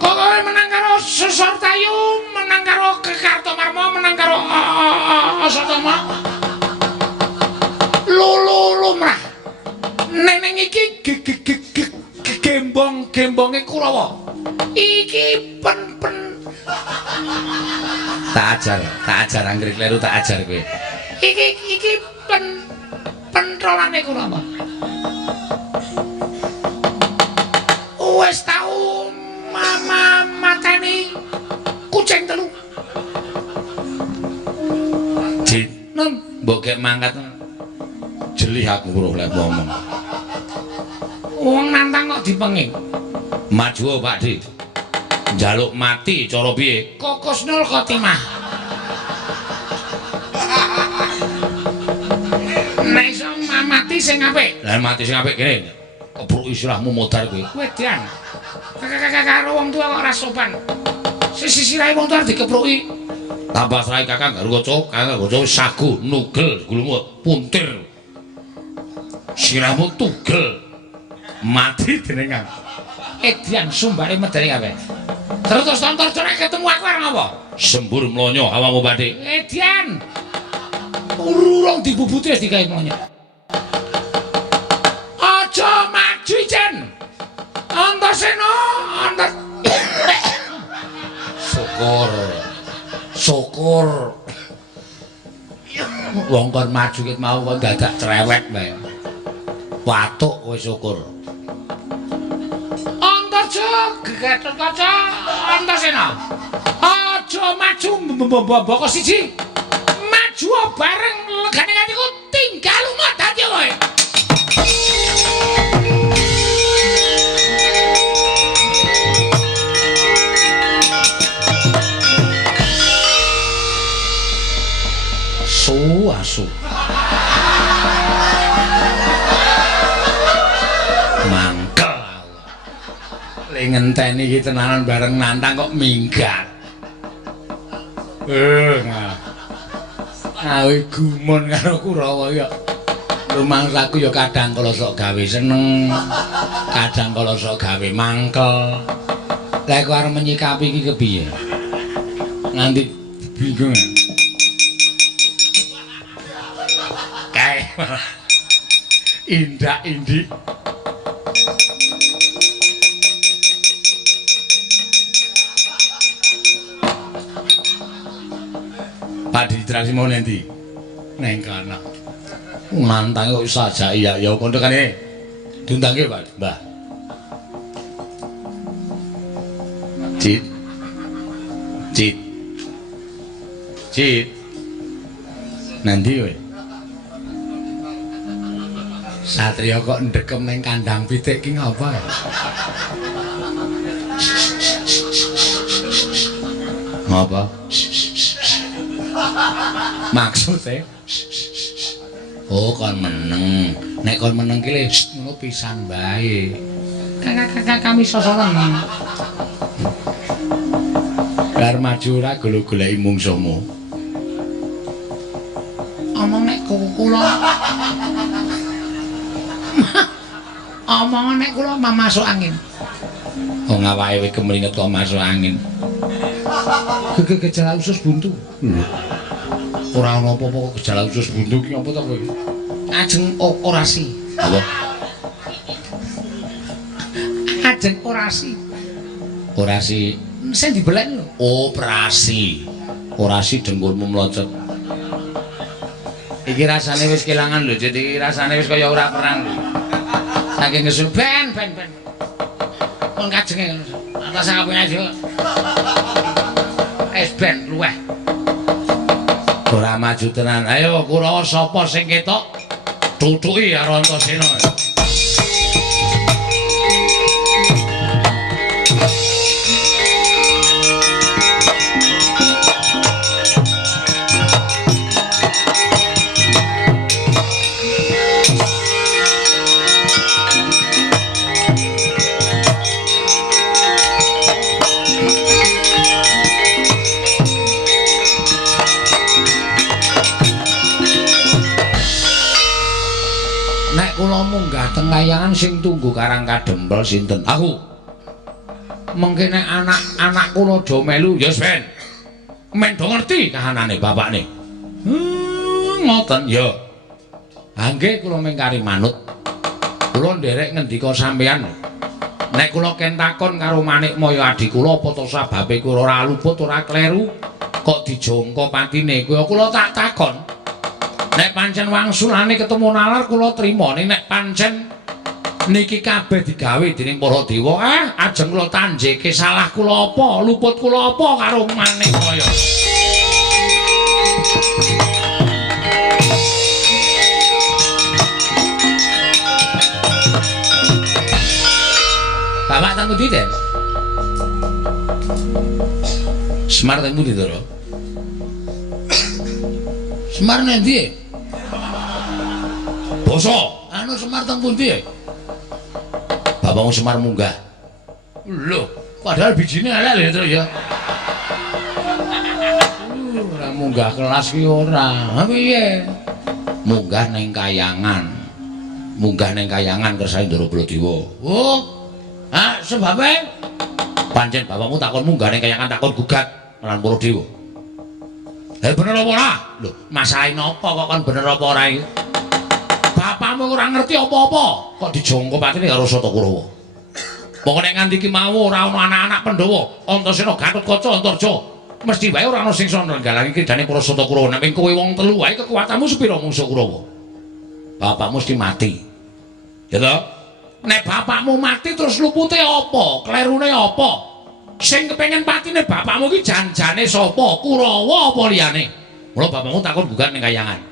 Kok kowe menang karo Susortayu, menang karo Kartomarma, menang karo Asatama. Lumrah. Neneng iki gembonge Kurawa. Iki pen tak ajar anggere kleru tak ajar kowe. Iki pentrolane Kurawa. Wis tau mateni kucing telu. Jin, mbok gek mangkat. Jelih aku weruh lek ngomong. Wong nantang kok dipenging. Maju Pak D. Njaluk mati cara piye? Kokusnul khotimah. Nek iso mati sing apik. Lah mati sing apik kene. Kepruk istilahmu modar kowe. Wedan. Karo wong tuwa kok ora sopan. Sisirahe wong tuwa dikepruki. Tambah srai Kakang Gatotkaca sagu nugel gulmu puntir. Sirahmu tugel. Mati dening Edian sumbare medeni kabeh. Terus Antarja nek ketemu aku arep apa? Sembur mlonyo awamu Pakde. Edian. Urung dibubuti wis digawe mlonyo. Aja maju Jen. Antasena, Syukur. Wong kon maju ket mau kok dadak cerewet bae. Watuk wis syukur. Antarja, Gatotkaca, Antasena. Aja maju mboko siji. Maju bareng legane atiku tinggal lumah dadi kowe. Asu. Mangkel. Le ngenteni iki tenanan bareng nantang kok minggat. Awe gumun karo Kurawa ya. Rumangsaku ya kadang kala sok gawe seneng, kadang kala sok gawe mangkel. Lek kowe arep menyikapi iki kepiye? Nganti bingung. Indak-indik Pak ditraksi mau nanti neng kana nantang kok saja iya ya kono kene diundangke Pak Mbah Cit. Cit. Cit. Nanti kowe. Satria kok ndekem ning kandang pitik ki ngapa? Ngapa? Maksudnya? Oh, kon meneng. Nek kon meneng ki le ngono pisan bae. Kami sosoran. Bar maju ora golek-goleki mungsuhmu. Omong nek kula. Omong nek kula masuk angin. Oh ngawake kowe kemringet kok masuk angin. Gejala usus buntu. Ora ana apa-apa kok gejala usus buntu ki apa to kowe? Ajeng orasi. Apa? Ajeng orasi. Orasi sing dibelek lho. Operasi. Orasi dengkulmu mlocot. Iki rasane wis kelangan lho, jadi rasane wis kaya ora perang lho. Saking ngesul ben. Kon kajenge ngono. Atas ngapune aja. Ben luweh. Ora maju tenan. Ayo Kurawa sapa sing ketok? Tutuki karo Antasena. Munggah teng kayangan sing tunggu karang kadempel sinten? Aku. Mengke nek anak-anak kula do melu ya ben. Men do ngerti kahanane bapakne. Ngoten ya. Ha nggih kula mengkari manut. Kula nderek ngendika sampeyan. Nek kula ken takon karo Manik Maya adik kula apa to sababe kula ora luput ora kleru kok dijongko patine kuwi kula tak takon. Nek pancen wangsulane ketemu nalar kula trima, nek pancen niki kabeh digawe dening para dewa, ajeng kula tanjeke salah kula apa, luput kula apa karo Manik Maya. Bapak teng pundi, Den? Semar teng pundi, Doro? Semar nang ndi? Boso, anu Semar teng pundi? Bapakmu Semar munggah. Lho, padahal bijine elek lho terus ya. Ora munggah kelas ki ora. Ha piye? Munggah ning kayangan. Munggah ning kayangan kersane Ndara Baladewa. Oh. Ha, sebabe pancen bapakmu takon munggah ning kayangan takon gugat lan para dewa. Bener apa ora? Lho, masalahe napa kok kon bener apa ora iki? Bapakmu ora ngerti apa-apa, kok dijongko patine karo Sata Kurawa. Pokoke nganti iki mau ora ana anak-anak Pandhawa, Antasena, Gatotkaca, Antarja, mesti wae ora ana sing iso nenggalangi kidane para Sata Kurawa. Nek kowe wong telu wae kekuatanmu sepira mungsuh Kurawa? Bapakmu mesti mati. Ya toh? Nek bapakmu mati terus lupute apa? Klerune apa? Sing kepengin patine bapakmu ki janjane sapa? Kurawa apa liyane? Mula bapakmu takon gugat ning kayangan.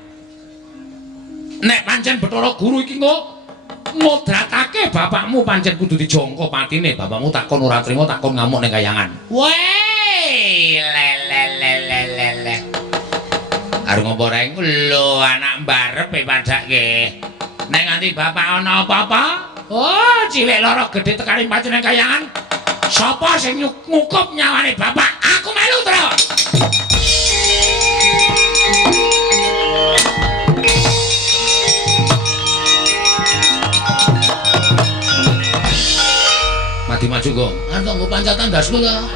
Nek pancen Bathara Guru iki ngudratake bapakmu pancen kudu dijongko patine, bapakmu takon ora trima takon ngamuk ning kayangan. Wei, le. Arep ngopo reng? Lho, anak mbarep e padake. Nek nganti bapak ana apa-apa? Oh, cilik loro gedhe tekani pati ning kayangan. Sapa sing ngukup nyawane bapak? Aku melu terus. Mati maju kok. Arep nggo pancatan dasku ta.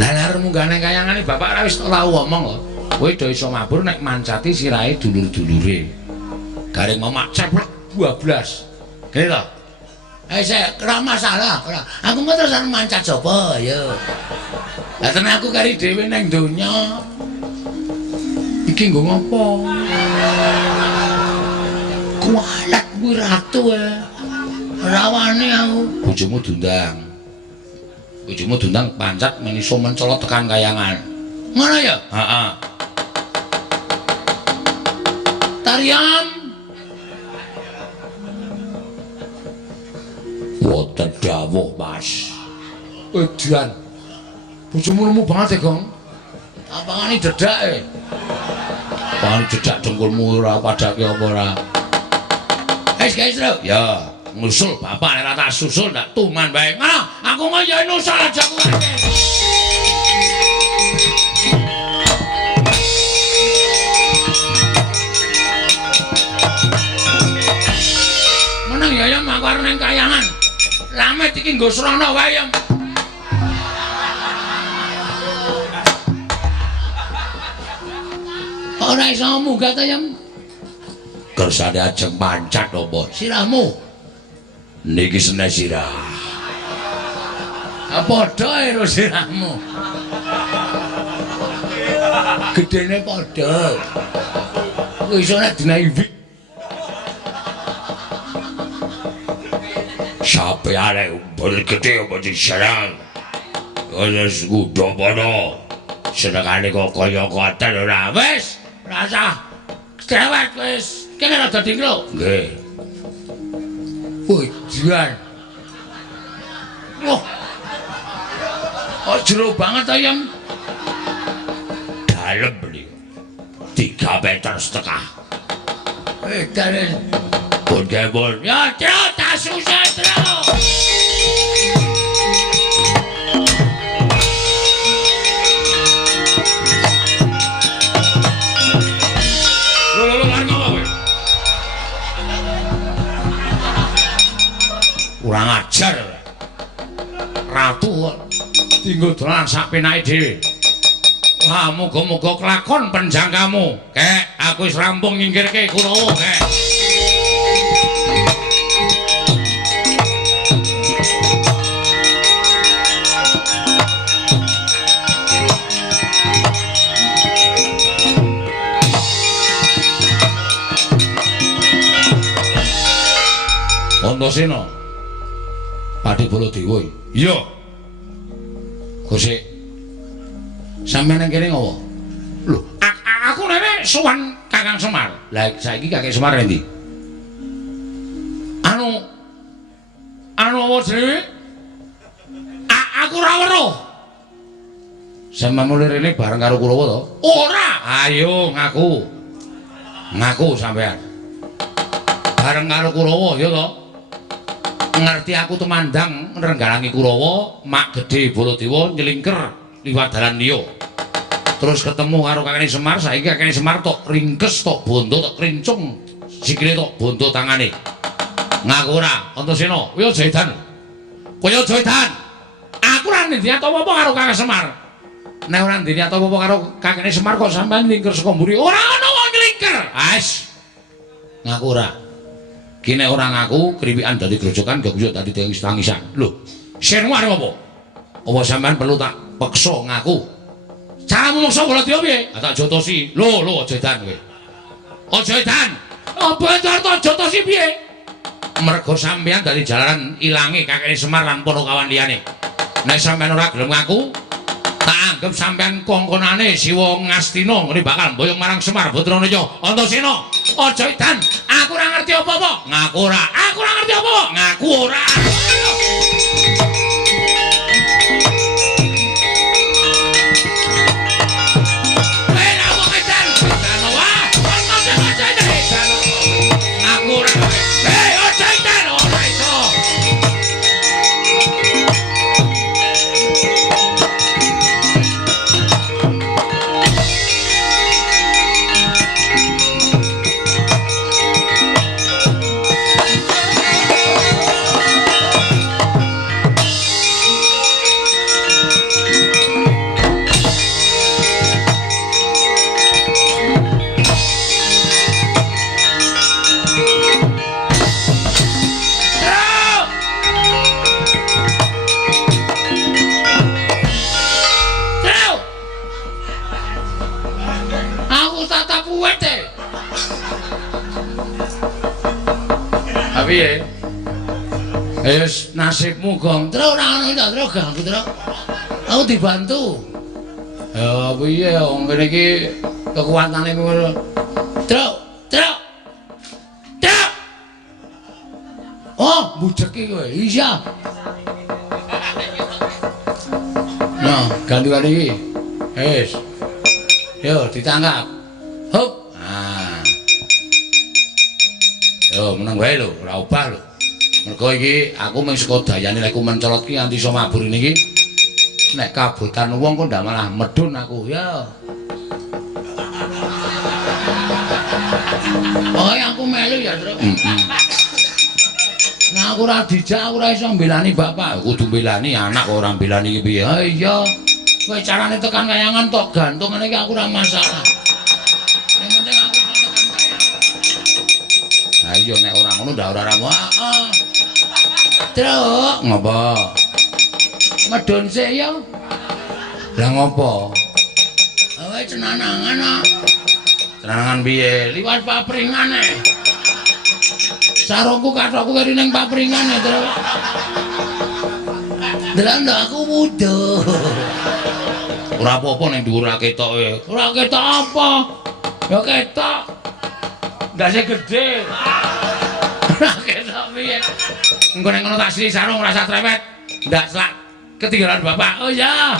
Lah arep munggah ning kayangane bapak ora wis tau omong kok. Kowe do iso mabur nek mancati sirahe dulur-dulure. Garing mamak ceplek 12. Kene to? Saya ora masalah, ora. Aku mau terus mancat sapa, ya. Lah tenan aku kari dhewe nang donya. Iki nggo ngopo? Kualat kuwi ratu e. Ora wani aku. Bojomu diundang. bojomu dundang pancat meniso mencolot tekan kayangan. Ngono ya? Heeh. Tarian wonten dawuh, Mas. Edian. Bojomu lemu banget ya, Gong. Apangane dedake? Apangane dedak dengkulmu ora padake apa ora? Guys, lho. Ya, ngusul bapak nek ora tak susul ndak tuman bae. Ngono, aku ngoyo nusul aja kuwi. Meneng ya ya aku arep ning kayangan. Lamet iki nggo srana wae ya. Ora iso munggah ta ya. Kersane ajeng mancat apa sirahmu? Niki senes sirah. Padha ero sirahmu. Gedene padha. Kuwi iso nek dinaiwik. Sampai ada umpul gede apa di serang. Kaya sekudo pono. Senengane kok kaya koten ora wis. Rasa cerewet wis. Kene rada dinglo. Nggih. Ujian. Wah. Oh jero banget ayam. Dalem beli. 3 meter setengah. Karen. Pun ya terus tak susah terus. Lo lari ngapa kowe? Kurang ajar. Ratu tinggal dolan sak penake dhewe. Wah, muga-muga kelakon penjangkamu. Kek, aku wis rampung nyingkirke Kurawa, kek. Antasena. Pati Baladewa. Iya. Gosik. Sampeyan nang kene ngopo? Lho, aku rene sowan Kakang Semar. Lah saiki Kakek Semar endi? Anu apa jenenge? Aku ora weruh. Sampeyan mulih rene bareng karo Kurawa to? Ora. Ayo ngaku. Ngaku sampeyan. Bareng karo Kurawa ya to? Ngerti aku tumandang nrenggalangi Kurawa, mak gedhe Baladewa nyelingker liwat dalan liya. Terus ketemu karo Kakene Semar, saiki Kakene Semar tok ringkes tok bondo tok krincung, sikile tok bondo tangane. Ngaku ora, Antasena, kowe aja edan. Kowe aja edan. Aku ora ndini apa-apa karo Kakang Semar. Nek ora ndini apa-apa karo Kakene Semar kok sampean nyelingker saka mburi. Ora ana wong nyelingker. Ais. Ngaku ora. Kene ora ngaku kriwikan dadi grojokan gak bisa dadi tangisan. Lho, senmu arep apa? Apa sampean perlu tak peksa ngaku? Caramu maksa Baladewa piye? Tak jotosi. Lho, aja edan kowe. Aja edan. Apa carta jotosi piye? Mergo sampean dadi jalaran ilange Kakene Semar lan para kawan liyane. Nek sampean ora gelem ngaku, tak anggap sampean kongkonane Siwa Ngastina ngene bakal mboyong marang Semar Badranaya. Antasena, aja edan. Aku ora ngerti apa-apa. Ngaku ora. Aku ora ngerti apa-apa. Ngaku ora. Wis nasibmu Gong. Terus ora ngono ta, terus ganggu terus. Aku dibantu. Ya piye wong kene iki kekuatane ngono. Truk. Oh, bujeki kowe. Iya. Nah, gantian iki. Wis. Yo ditangkap. Hup. Ah. Yo meneng wae lho, ora obah lho. Mergo iki aku mung saka dayane lek ku mencolot ki nganti iso mabur niki. Nek kabotan wong kok ndak malah medun aku. Ya. Oh, aku melu ya, Tru. Nah, aku ora dijak, aku ora iso mbelani bapak. Kudu mbelani anak kok ora mbelani iki piye. Ha iya. Kowe carane tekan kayangan tok gantung ngene iki aku ora masalah. Yang penting aku iso tekan kayangan. Ha iya nek ora ngono ndak ora ramu. Heeh. Truk, ngopo? Medun sik ya. Lah ngopo? Awe cenanangan ah. Cenanangan piye? Liwat papringan e. Sarungku kathokku keri ning papringan ya, Tru. Delok aku wuduh. Ora apa-apa ning dhuwur ra ketoke. Ora ketok apa? Ya ketok. Ndase gedhe. Ora ketok piye? Engko nek ngono tak sili sarung rasa trepet. Ndak selak ketinggalan bapak. Oh ya.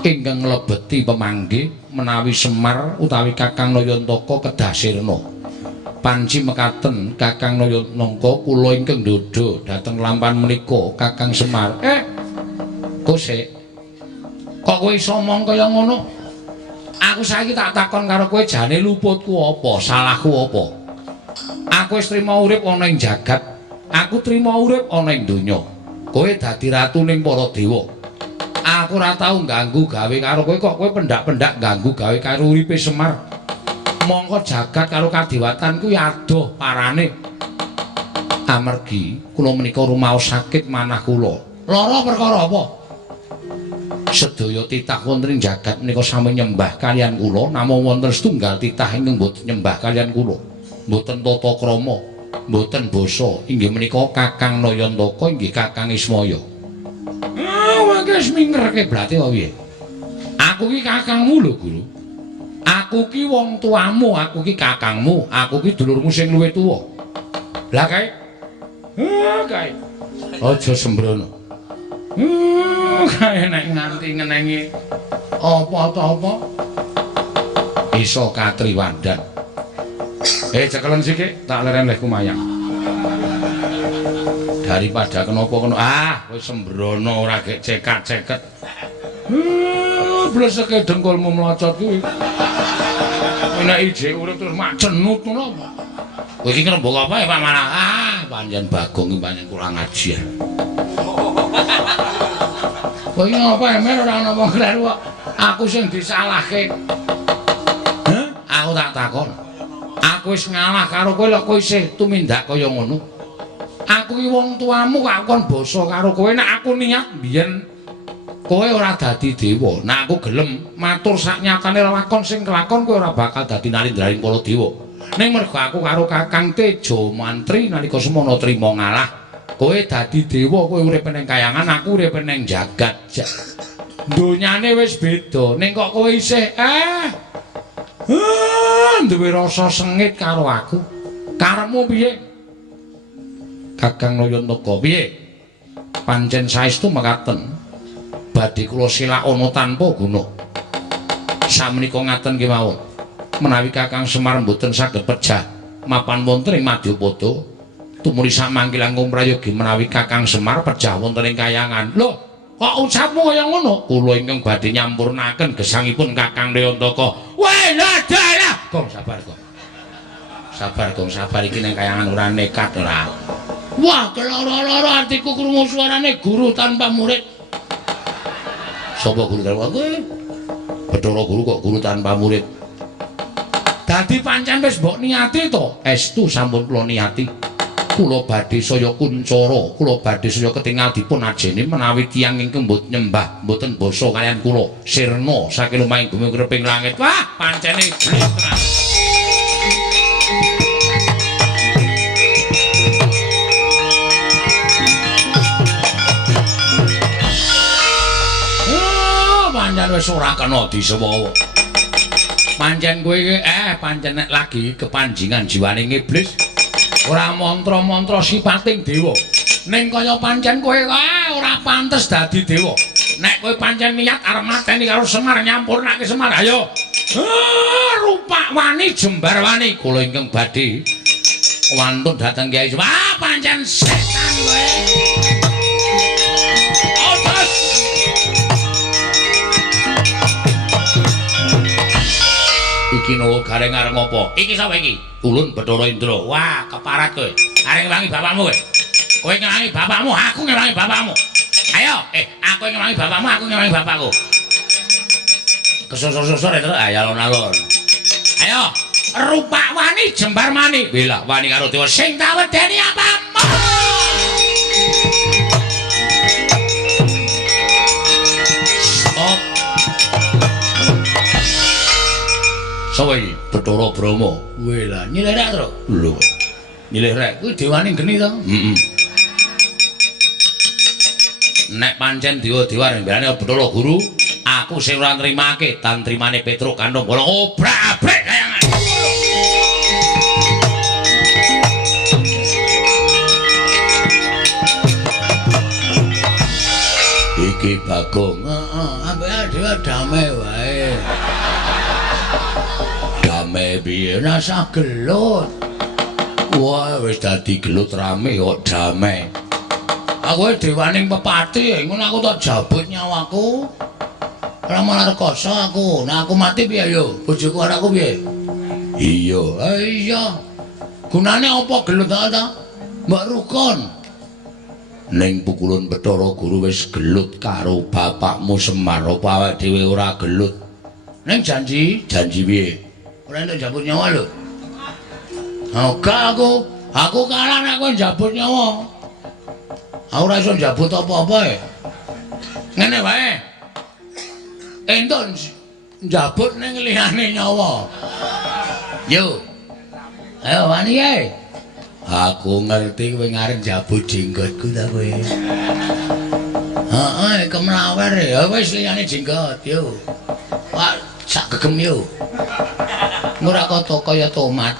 Ingkang nglebeti pemanggih menawi Semar utawi Kakang Nayantaka kedah sirna. Panci mekaten Kakang Nayantaka kula ingkang ndodho dhateng lampan menika Kakang Semar. Kosek. Kok kowe iso omong kaya ngono? Aku saiki tak takon karo kowe jane luputku apa, salahku apa? Aku wis trima urip ana ing jagat. Aku trima urip ana ing donya. Kowe dadi ratu ning para dewa. Aku ora tau ganggu gawe karo kowe kok kowe pendak-pendak ganggu gawe karo uripe Semar. Mongko jagat karo kadhewatanku ya adoh parane. Amargi kula menika rumaos sakit manah kula. Lara perkara apa? Sedaya titah wonten ing jagat menika sami nyembah kalian kula, namung wonten setunggal titah ingkang boten nyembah kalian kula. Mboten tata krama, mboten basa, inggih menika Kakang Nayantaka inggih Kakang Ismaya. Wis mingerke blate wae piye? Aku ki kakangmu lho, Guru. Aku ki wong tuamu, aku ki kakangmu, aku ki dulurmu sing luwih tuwa. Lah kae. Kae. Aja sembrono. Kae nek nganti ngenengi apa-apa iso katriwandan. Cekelen sik, tak leren leh kumayang. Daripada kenapa-kenapa wis sembrono ora gek cekat-ceket. Bleseke dengkulmu mlocot kuwi. Nek ijek urip terus mak cenut ngono apa? Kowe iki ngrembug apa ya Pak Manah? Panjen Bagong iki panjen kurang ajar. Kowe iki apa emer ora ana wong kleru kok. Aku sing disalahke. Aku tak takon. Aku wis ngalah karo kowe lho kowe isih tumindak kaya ngono. Aku ki wong tuamu kok kon basa karo kowe nek aku niat biyen kowe ora dadi dewa. Nek aku gelem matur sak nyatane lakon sing kelakon kowe ora bakal dadi nalindraning para dewa. Ning mergo aku karo Kakang Tejo Mantri nalika semana trima ngalah, kowe dadi dewa, kowe urip ning kayangan, aku urip ning jagat. Donyane wis beda. Ning kok kowe isih Duwe rasa sengit karo aku. Karepmu piye? Kakang Nayantaka piye? Pancen saestu mekaten. Badhe kula silak ana tanpa guna. Samenika ngaten kemawon. Menawi Kakang Semar mboten saged pejah mapan wonten ing Madyapada, tumuli samangke langkung prayogi menawi Kakang Semar pejah wonten ing Kayangan. Lho, kok ucapmu kaya ngono? Kula ingkang badhe nyampurnaken gesangipun Kakang Nayantaka. Weh, dalah. Gong sabar, Gong. Sabar, Gong, sabar iki ning Kayangan ora nekat ora. Wah, keloro-loro atiku krungu suarane guru tanpa murid. Sapa guru tanpa murid? Bathara Guru kok guru tanpa murid. Dadi pancen wis mbok niati to? Estu sampun kula niati. Kula badhe saya kuncara, kula badhe saya ketingal dipun ajeni menawi tiyang ingkang mbot nyembah mboten basa kaliyan kula sirna saking lumahing bumi kreping langit. Wah, pancene iblis tenan. Pancen wis ora kena disewawa. Pancen kowe iki pancen nek lagi kepanjingan jiwane iblis. Ora mantra-mantra sipating dewa. Ning kaya pancen kowe ora pantes dadi dewa. Nek kowe pancen niat arep mateni karo Semar nyampurnake Semar, ayo. Rupak wani jembar wani kula ingkang badhe wantun dhateng Kyai Semar. Pancen setan kowe. Iki no gareng areng apa? Iki sapa iki? Ulun Bathara Indra. Wah, keparat kowe. Areng ngewangi bapakmu kowe. Kowe ngewangi bapakmu, aku ngewangi bapakmu. Ayo, aku ngewangi bapakmu, aku ngewangi bapakku. Kesosor-sosor itu ayo alon-alon. Ayo, rupak wani jembar mani. Bela wani karo dewa sing tak wedeni apamu. Sapa iki? Bathara Brahma. Weh lah, nyilih rek to? Lho. Nyilih rek kuwi dewane geni to? Heeh. Nek pancen dewa-dewa rembarane Bathara Guru, aku sing ora nrimake tantrimane Petruk kandhung bola obrak-abrik kayangan. Iki Bagong. Heeh, ambek dewa damai wae. Damai piye rasa gelut. Wah, wis dadi gelut rame kok damai. Aku dewaning pepati, ngono aku tak jabut nyawaku. Ora malah rekoso aku. Nah aku mati piye yo? Bojoku anakku piye? Iya, iya. Gunane apa gelut ta? Mbak Rukun. Ning pukulun Bathara Guru wis gelut karo bapakmu Semar, apa awake dhewe ora gelut? Ning janji piye? Ora entuk jabut nyawa lho. Gak aku kalah nek kowe jabut nyawa. Aku ora iso jabut apa-apa e. Ngene wae. Entuk jabut ning liyane nyawa. Yo. Ayo wani ae. Aku ngerti kowe ngarep jabut jenggotku ta kowe. Heeh, kemlawer ya wis liyane jenggot yo. Wah, sak gegem yo. Ora kaya tomat.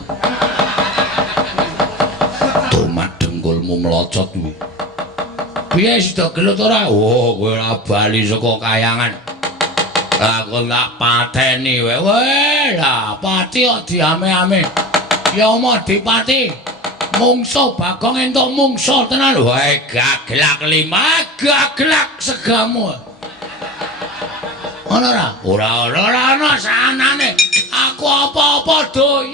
Tomat dengkulmu melocot kuwi. Piye sida gelut ora? Oh, kowe ora bali saka Kayangan. Aku tak pateni wae. Weh, lah pati kok diame-ame. Ya omah dipati. Mungsuh Bagong entuk mungsuh tenan. Wae gaglak lima, gaglak segamu. Ono ora? Ora ana sanane. Aku apa-apa doyan.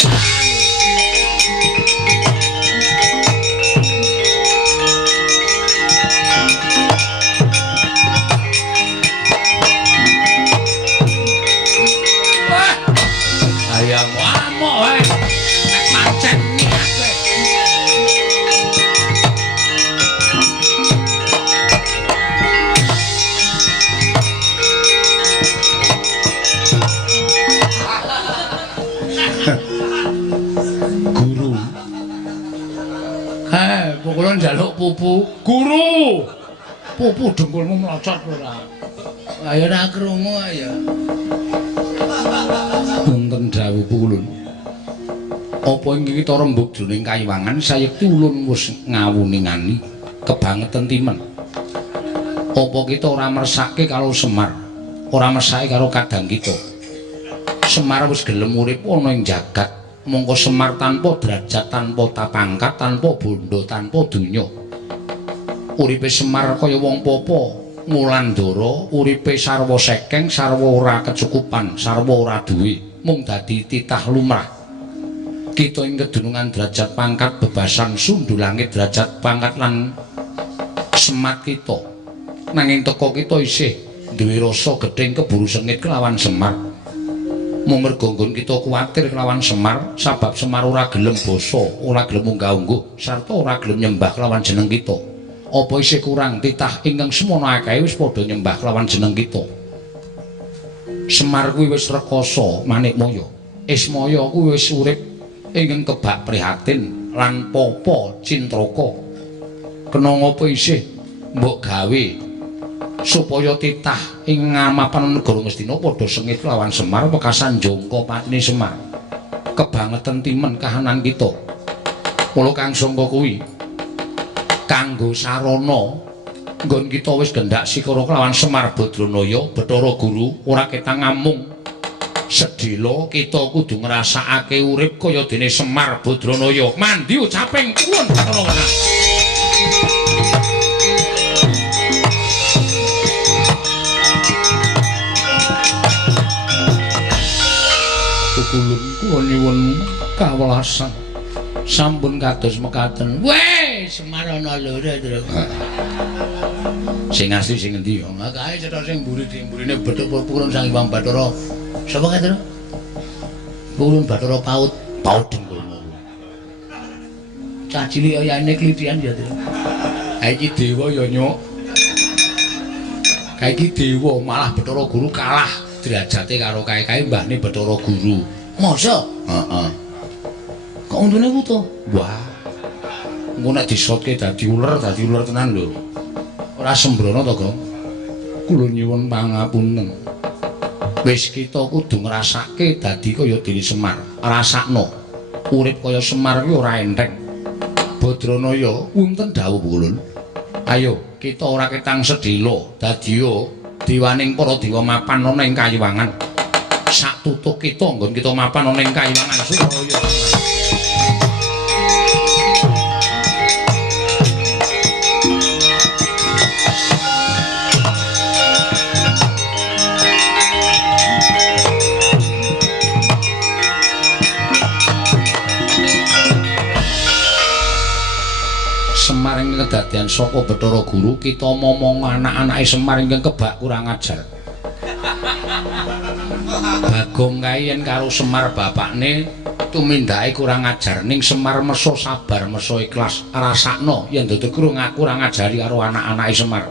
Wah, ayam amuk wae. Pancen niat wae. Guru. Pukulan njaluk pupu. Guru. Pupu dengkulmu melocot ora. Ayo ora krungu ayo. Wonten dawuh Ulun. Apa ing kita rembug jroning kayiwangan sayekti ulun wis ngawuningani kebangetan timen. Apa kita ora mersake karo Semar, ora mersake karo kadang kita. Semar wis gelem urip ana ing jagat, mongko Semar tanpa derajat, tanpa tapangkat, tanpa bondo, tanpa donya. Uripe Semar kaya wong popo, Wulandara, uripe sarwa sekeng, sarwa ora kecukupan, sarwa ora duwe, mung dadi titah lumrah. Kita ing kedunungan derajat pangkat bebasan sundu langit derajat pangkat lan semat kita. Nanging teko kita isih duwe rasa gedeng keburu sengit kelawan Semar. Mung merga nggon kita kuwatir kelawan Semar, sabab Semar ora gelem basa, ora gelem unggah-ungguh, sarta ora gelem nyembah kelawan jeneng kita. Apa isih kurang titah ingkang semono akeh wis padha nyembah kelawan jeneng kita. Semar kuwi wis rekoso Manikmaya. Ismaya kuwi wis urip ingkang kebak prihatin lan popo cintraka. Kena ngapa isih mbok gawe supaya titah ing ngamapan negara Ngastina padha sengit lawan Semar wekasan jangka patine Semar. Kebangetan timen kahanan kita. Mula kang sangka kuwi kanggo sarana nggon kita wis gendak sikara kelawan Semar Badranaya, Bathara Guru ora ketang ngamung sedhela kita kudu ngrasakake urip kaya dene Semar Badranaya. Mandi ucaping kuwun Bathara Guru. Kula nyuwun kawelasan sampun kados mekaten. Weh, Semar ana loro, Tru. Sing asli sing endi ya? Kae cetha sing mburi-mburine Bathara Purun Sang Hyang Bathara. Sapa kae, Tru? Purun Bathara Paut, Pauden kula. Cah cilik oyane klitian ya, Tru. Ha iki dewa ya, Nyuk. Kae iki dewa, malah Bathara Guru kalah derajate karo kae-kae mbahne Bathara Guru. Masa? Heeh. Kok untune ku to? Wah. Engko nek disotke dadi uler tenan lho. Ora sembrono to, Gong. Kula nyuwun pangapunten. Wis kita kudu ngrasake dadi kaya dene Semar. Rasakno. Urip kaya Semar kuwi ora enteng. Badranaya wonten dawuh Ulun. Ayo, kita ora ketang sedhela dadi dewaning para dewa mapan ana ing kayiwangan. Sak tutuk kita nggon kita mapan ana ing kayiwangan Suraya. Semar ing kedadian saka Bathara Guru kita momong anak-anake Semar ingkang kebak kurang ajar. Bagong kae yen karo Semar bapakne tumindake kurang ajar ning Semar mersa sabar mersa ikhlas rasakno yen dadi kurang ngajari karo anak-anake Semar.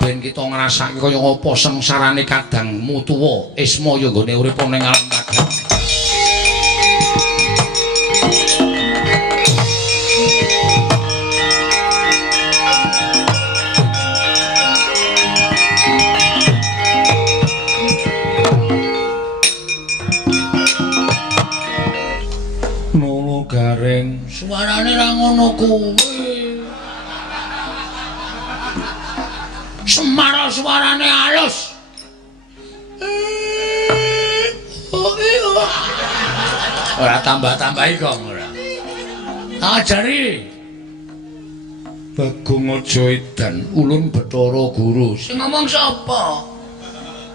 Ben kita ngrasake kaya apa sengsarane kadang mutuwa Ismaya nggone urip ning alam kadang. Gareng suarane ra ngono kuwi. Semar suarane halus. Ora tambah-tambahi kok ora. Ajari. Bagong aja edan Ulun Bathara Guru. Sing ngomong sapa?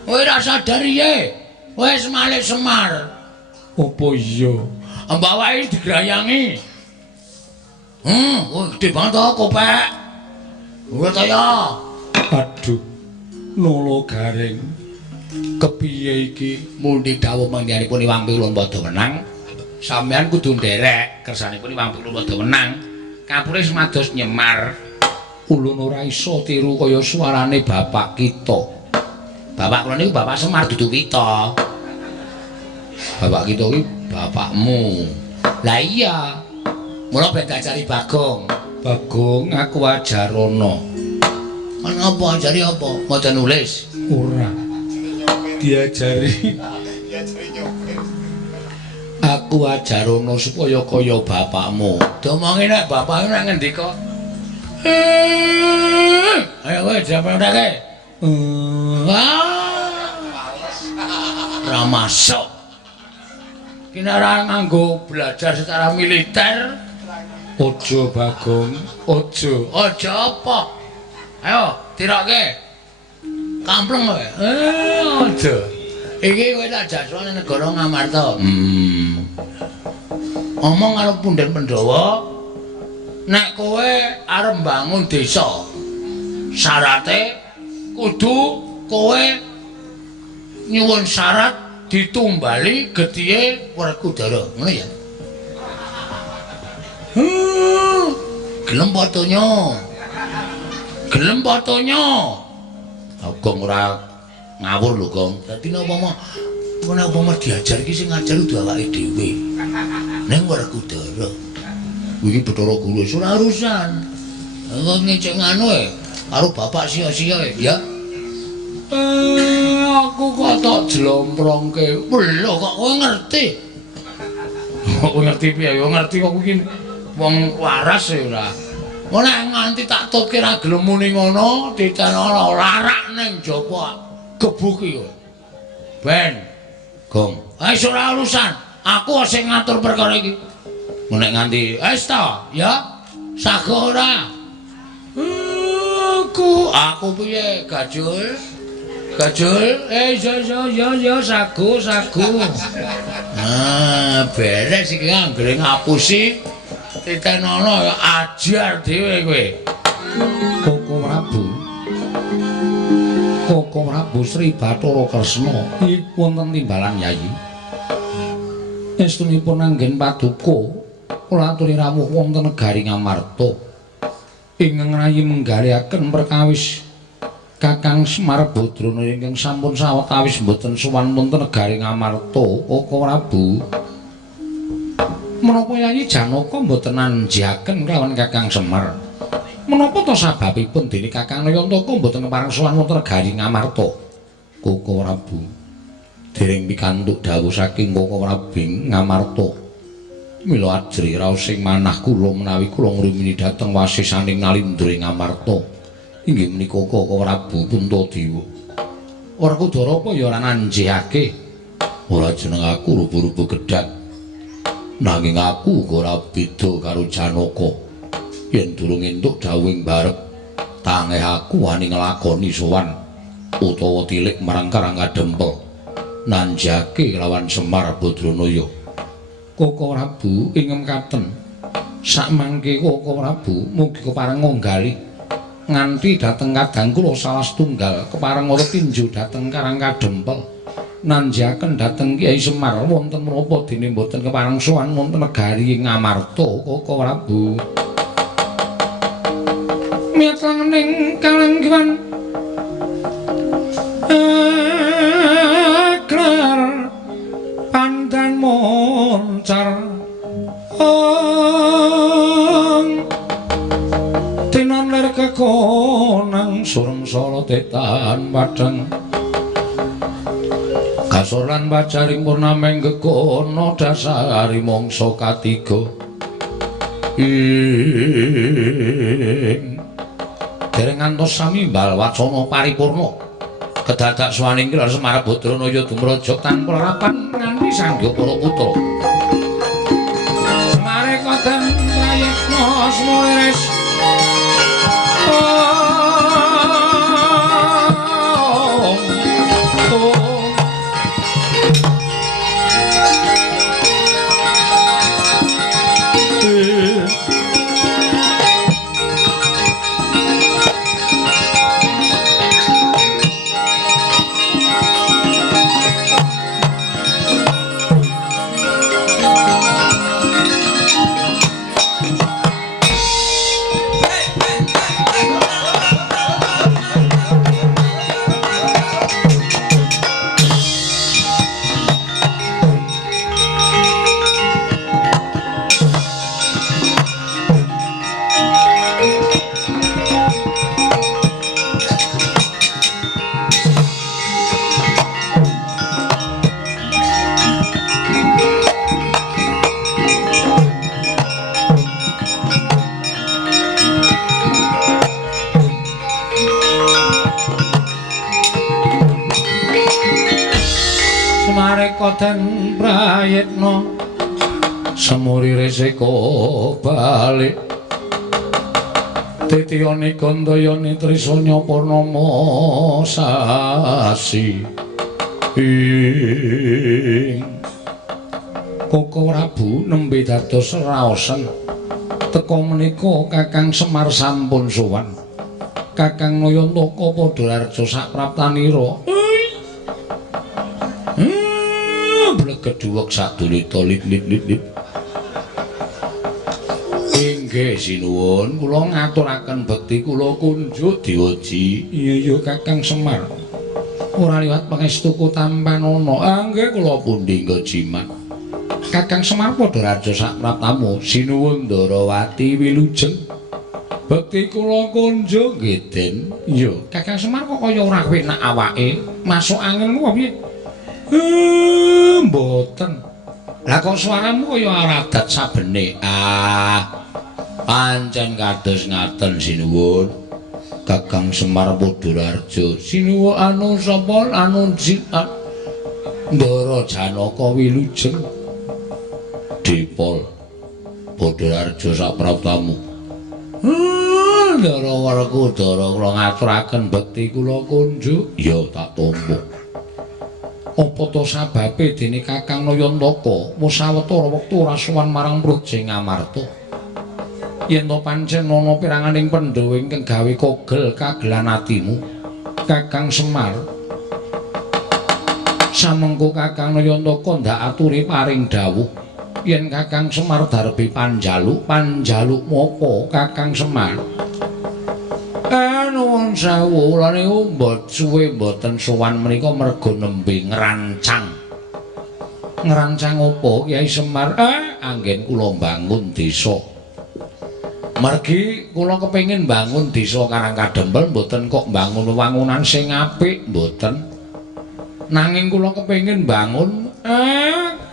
Kowe ra sadar ye. Wis malih Semar. Apa iya? Mbawake digrayangi. Gede banget to kopek. Ora ta ya. Aduh. Nolo Gareng. Kepiye iki? Mundi dawuh mangyanipun Iwang Pilun padha menang. Sampeyan kudu nderek kersanipun Iwang Pilun padha menang. Kapure semados nyemar. Ulun ora iso tiru kaya suarane bapak kita. Bapak kula niku Bapak Semar dudu kita. Bapak kita kuwi bapakmu. Lah iya. Mula ben diajari Bagong. Bagong aku ajarana. Kan apa ajari apa? Maca nulis. Ora. Diajari wajarono supaya kaya bapakmu. Domongi nek bapakmu nek ngendika. Ayo kowe jamanake. Ra masuk. Kinara nganggo belajar secara militer. Ojo Bagong, ojo. Ojo apa? Ayo, tirokke. Kampleng kowe. Ojo. Iki kowe tak jasone negara Ngamarta. Omong karo Punden Pandhawa, nek kowe arep mbangun desa, syarate kudu kowe nyuwun syarat ditumbali gethihe Werkudara, ngono ya. Gelem fotonya. Gelem fotonya. Gong ora ngawur lho, Gong. Dadi napa apa diajar iki sing ngajar kudu awake dhewe. Ning Werkudara. Iki Bathara Guru ora urusan. Kok ngecek nganu karo bapak sia-sia ya. Aku kok tok jlomprongke. Lho kok kowe ngerti? Kok ngerti piye? Yo ngerti kok iki wong waras ya ora. Nek nganti tak tutke ra gelem muni ngono, ditenono larak ning jaba gebuki kowe. Ben, Gong. Wis ora urusan. Aku sing ngatur perkara iki. Nek nganti wis ta, ya? Sago ora? Aku piye, Gajul? Gajul, ya sago. Beres iki anggere ngapusi ditenono ya ajar dhewe kowe. Koko Prabu Sri Bathara Kresna iku wonten timbalan Yayi. Estunipun anggen paduka kula aturi rawuh wonten negari Ngamarta. Ingkang rayi menggaliaken perkawis Kakang Semar Badrana ingkang sampun sawetawis mboten sowan wonten negari Ngamarta, Koko Prabu. Menapa Yayi Janaka mboten nanjihaken kelawan Kakang Semar? Menapa to sababipun dene Kakang Nayantaka mboten kepareng sowan wonten negari Ngamarta? Koko Prabu. Dereng pikantuk dawuh saking Koko Prabu Ngamarta. Mila ajri raos sing manah kula menawi kula ngrimini dhateng wasisaning Nalindra Ngamarta. Inggih menika Koko Prabu Puntadewa. Werkudara apa ya ora nanjihake? Ora jeneng aku rupa-rupa gedhak. Nanging aku ora beda karo Janaka. Yen durung entuk dawuhing barep, tangeh aku wani nglakoni sowan utawa tilik marang Karangga Dempel. Nanjake lawan Semar Badranaya. Koko Prabu ingem katen. Sakmangke Koko Prabu mugi kepareng nggali nganti dhateng kadang kula salah setunggal kepareng ora tinju dhateng Karangga Dempel. Nanjaken dhateng Kyai Semar wonten menapa dene mboten kepareng sowan wonten negari Ngamarta, Koko Prabu. Miatlangening kalanggiwan aklar pandan moncar tinon ler kekonang sureng solo tetan padang kasoran bacaring purnameng gekono dasari mongso katiga dereng ngantos samimbal wacana paripurna kedadak swaning gelar Semar Badranaya dumraja tanpa rapan nganti sangga para putra Semare koden prayitna smuliris maneka den prayitna semuri resiko balik Tityane Gandayane Trisanya Purnama sasi Koko Prabu nembe dados raosen teka menika Kakang Semar sampun sowan Kakang Nayantaka padha arja sapraptanira bleget duwek sadulita lit Inggih sinuwun kula ngaturaken bekti kula kunjuk diwaji iya Kakang Semar ora liwat pangestuku tampanana nggih kula pundi nggo jimat Kakang Semar padha raja sapraptamu sinuwun Ndarawati wilujeng bekti kula kunjuk nggih Den iya Kakang Semar kok kaya ora kepenak awake masuk angin ku piye mboten lah kok suaramu kaya aradat sabene pancen kados ngaten sinuwun Kakang Semar Padhararja sinuwun anu sapa anu Ndara Janaka wilujeng Dipol Padhararja sapraptamu Ndara Werkudara kula ngaturaken bekti kula kunjuk ya tak tampa apa to sababe dene Kakang Nayantaka musawetara wektu ora sowan marang Praja Ngamarta yen to pancen ana piranganing Pandhawa ingkang gawe kogel kagelan atimu Kakang Semar samengko Kakang Nayantaka ndak aturi paring dawuh yen Kakang Semar darbi panjaluk mopo Kakang Semar nuwun sewu lha niku mbot suwe mboten sowan menika merga nembe ngrancang apa Kyai Semar anggen kula bangun desa margi kula kepengin bangun desa Karangkadempel mboten kok bangun wangunan sing apik mboten nanging kula kepengin bangun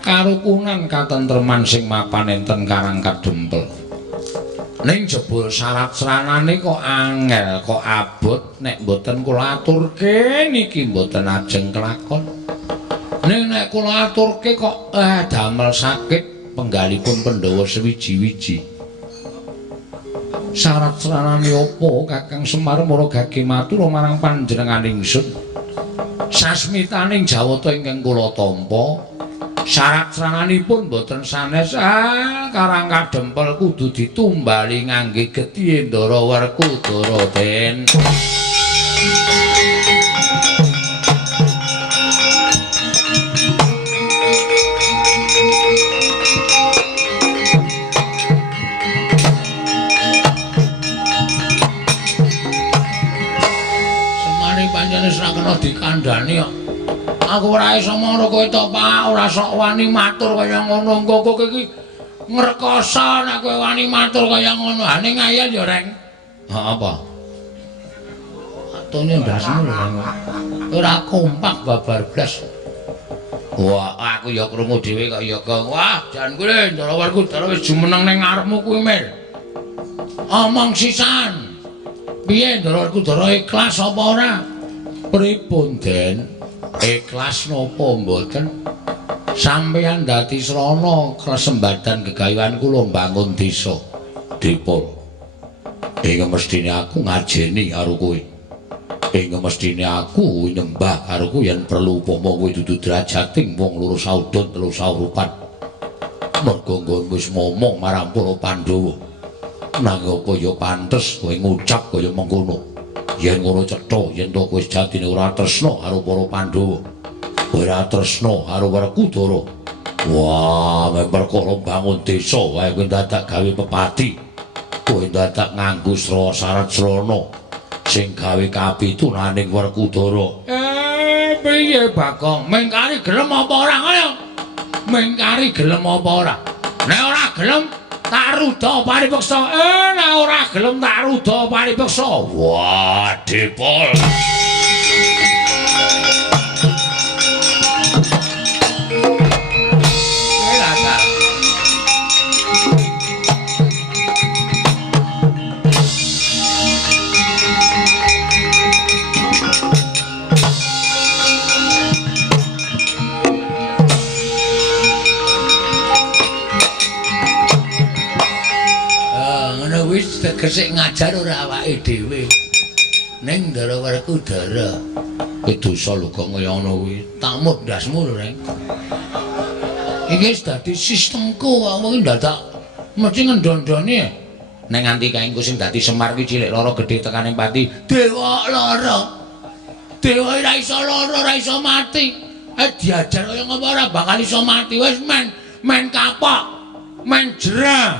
karukunan katentreman sing mapan enten Karangkadempel ning jebul syarat seranane kok angel kok abot nek mboten kula aturke niki mboten ajeng kelakon ning nek kula aturke kok damel sakit penggalipun Pandhawa sewiji-wiji syarat seranane apa Kakang Semar maragake matur marang panjenengan ingsun sasmitaning Jawata ingkang kula tampa syarat seranganipun boten sanes Karangkadempel kudu ditumbali ngangge getih Ndara Werkudara Den Semari pancen wis ora kena dikandhani kok aku ora iso ngono kowe to Pak ora sok wani matur kaya ngono engko kowe iki ngrekoso nek kowe wani matur kaya ngono ha ning ayah ya reng apa atone ndasmu lho ora kompak babar blas wah aku ya krungu dhewe kok ya wah jan kowe Ndara Werkudara wis jumeneng ning ngarepmu kuwi mil omong sisan piye Ndara Werkudara ikhlas apa ora pripun Den ikhlas napa mboten sampeyan dadi srana kesembadan gegayuhan kula mbangun desa Dipol ing mestine aku ngajeni karo kowe ing mestine aku nyembah karo kowe yen perlu upama kowe dudu drajating wong loro saudon telu saurupan mergo nggon wis momong marang para Pandhawa nanging apa ya pantes kowe ngucap kaya mengkono yen ngono cetha yen to kowe jatine ora tresna karo para Pandhawa ora tresna karo Werkudara wah mek perkara bangun desa wae kowe dadak gawe pepati kowe dadak nganggo syarat srana sing gawe kapitunaning Werkudara piye Bagong mengkari gelem apa ora ngono mengkari gelem apa ora nek ora gelem tak rudha paripeksa nek ora gelem tak rudha paripeksa wah Dipol sik ngajar ora awake dhewe. Ning Ndara Werkudara. Kowe dosa lho kok kaya ngono kuwi. Tak mut ndasmu lho, Reng. Iki wis dadi sistemku, awake ndadak mesti ngendondoni. Nek nganti kae engko sing dadi Semar kuwi cilik lara gedhe tekaning pati. Dewa lara. Dewa ora iso lara, ora iso mati. Diajar kaya ngapa ora bakal iso mati. Wis men kapok. Men jerah.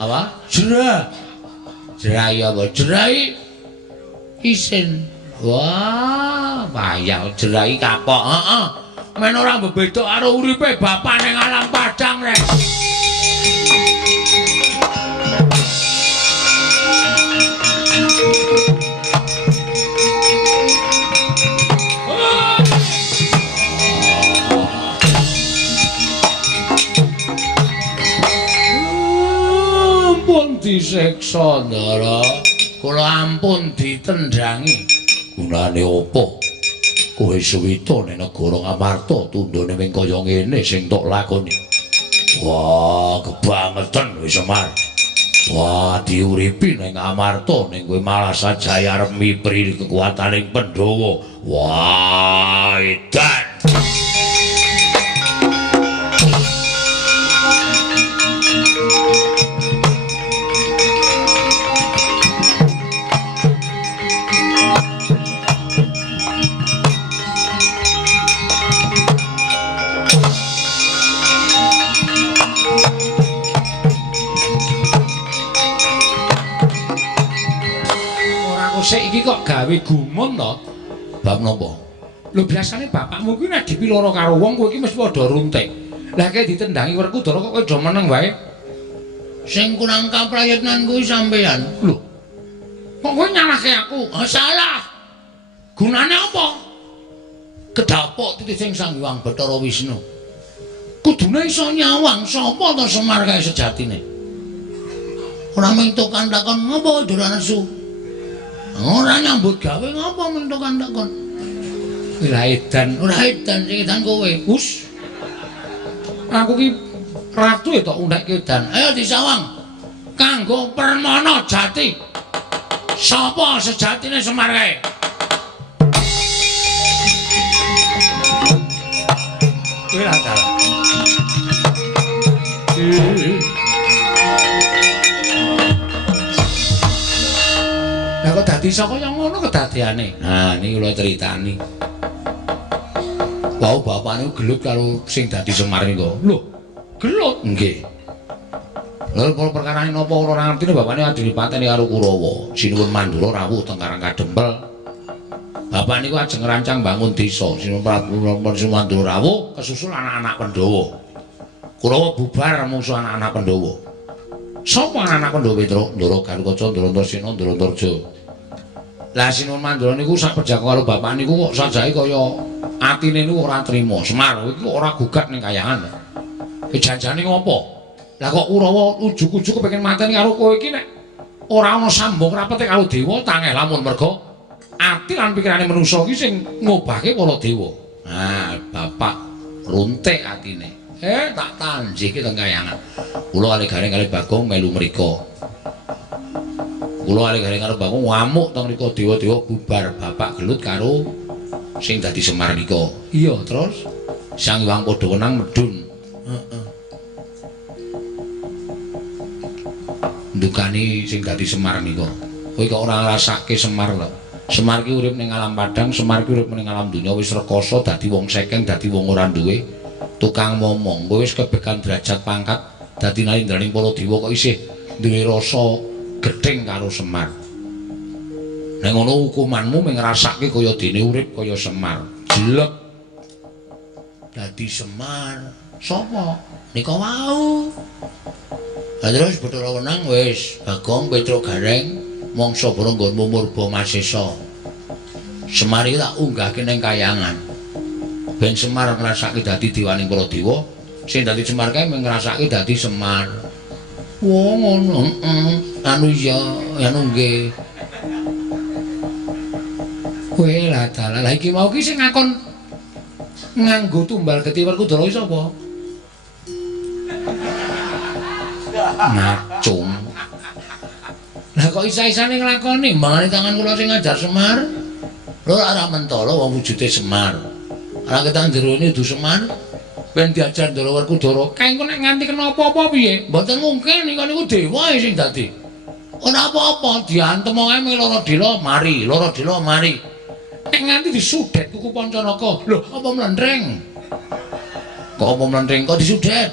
Apa? Jerah. Jerah ya apa? Jerah isin. Wah, payah jerah kapok. Heeh. Men ora mbebedok karo uripe bapak ning alam padang, Rek. Ampun disiksa, Ndara. Kula ampun ditendangi. Gunane opo? Kowe suwita ning negara Ngamarta tundhone ming kaya ngene sing tok lakoni. Wah, kebangetan wis Semar. Wah, diuripi ning Ngamarta ning kowe malah sajaya arep mipri kekuataning Pandhawa. Wah, edan. Sik iki kok gawe gumun to? Bab napa? Lho biasane bapakmu kuwi nek dipilara karo wong kowe iki mesti padha runtik. Lah kae ditendangi Werkudara kok kowe do meneng wae. Sing kurang kaprayitnan kuwi sampean. Lho. Kok kowe nyalahke aku? Salah. Gunane apa? Kedapuk titik sing Sang Hyang Bathara Wisnu. Kudune iso nyawang sapa to Semar kae sejatine. Ora mentuk kantakon ngopo Ndara nesu. Ora nyambut gawe ngapa mentuk kantakon. Ora edan sing edan kowe. Us. Aku ki ratu ya tok unekke edan. Ayo disawang. Kanggo permana jati. Sapa sejatine Semar kae? Kowe ra dalah. Lah kok dadi saka yang ngono kedadeane. Nah, niki kula critani. Wau bapakne gelut karo sing dadi Semar niku. Lho, gelut? Nggih. Lha perkarane napa ora ngertine bapakne adipateni karo Kurawa. Sinuwun Mandura rawuh teng Karang Kadempel. Bapak niku ajeng ngerancang bangun desa. Sinuwun Mandura rawuh kesusul anak-anak Pandhawa. Kurawa bubar musuh anak-anak Pandhawa. Sapa anak-anak Pandhawa Petruk? Ndara Garukaca, Ndara Antarsena, Ndara Antarja. Lah Sinuwun Mandura niku sak pejako karo bapak niku kok sajahe kaya atine niku ora trima. Semar iki ora gugat ning kayangan. Janjane ngopo? Lah kok Kurawa ujug-ujug kepengin mateni karo kowe iki nek ora ana sambung rapete karo dewa tangeh lamun merga ati lan pikirane manungsa iki sing ngobahke para dewa. Nah, bapak runtik atine. Tak tanjike teng kayangan. Kula alegane kalih Bagong melu mrika. Kula alegane karo Bagong ngamuk teng mrika dewa-dewa bubar. Bapak gelut karo sing dadi Semar nika. Iya, terus Sang Hyang padha wenang medun. Heeh. Ndukani sing dadi Semar nika. Kowe kok ora ngrasake Semar lho. Semar ki urip ning alam padang, Semar ki urip ning alam donya wis rekoso dadi wong sekeng, dadi wong ora duwe tukang momong. Kowe wis kebekan derajat pangkat dadi nalindraning para dewa kok isih duwe rasa gething karo Semar. Nek ngono hukumanmu mung ngrasake kaya dene urip kaya Semar. Jelek. Dadi Semar. Sapa? Nika wau. Lah terus Bathara Wenang wis Bagong Petruk Gareng mangsa Brangga Murba Masesa. Semar iki tak unggahke ning kayangan. Ben Semar ngrasake dadi dewaning para dewa, sing dadi Semar kae mung ngrasake dadi Semar. Wong ngono, anu ya, anu nggih. Kowe lah dalah. Lah iki mau ki sing ngakon nganggo tumbal Geti Werkudara iki sapa? Ngacung. Lah kok isa-isane nglakoni mbangane tangan kula sing ngajar Semar. Lho ora mentala wong wujude Semar. Ora ketang jerone du Semar. Ben diajar Ndara Werkudara, kengko nek nganti kena apa-apa piye? Mboten mungkin niku dewa sing dadi. Ora apa-apa, diantem wae loro dila mari, loro dila mari. Nek nganti disudet kuku Pancanaka, lho apa mlendreng? Kok apa mlendreng kok disudet?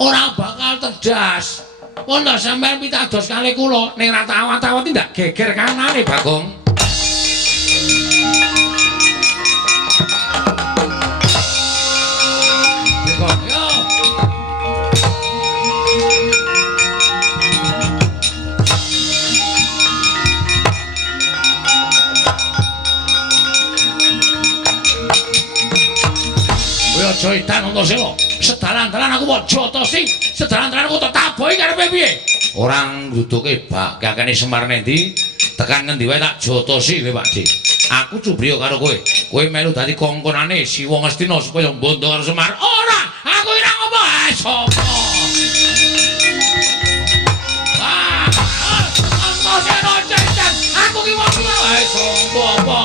Ora bakal terdas. Wonten sampean pitados kalih kula, ning ra tawat-tawat ndak geger kanane, Bagong. Aja edan Antasena. Sedalan-dalan aku kok jotosi, sedalan-dalan aku tak tabohi karepe piye? Ora ngruduke bak, kakene Semar nendi? Tekan ngendi wae tak jotosi kowe, Pakde. Aku cubriya karo kowe. Kowe melu dadi kongkonane Siwa Ngastina supaya mbondo karo Semar. Ora, aku ora ngomong. Sapa? Antasena jajan. Aku ki wong liya. Sapa apa?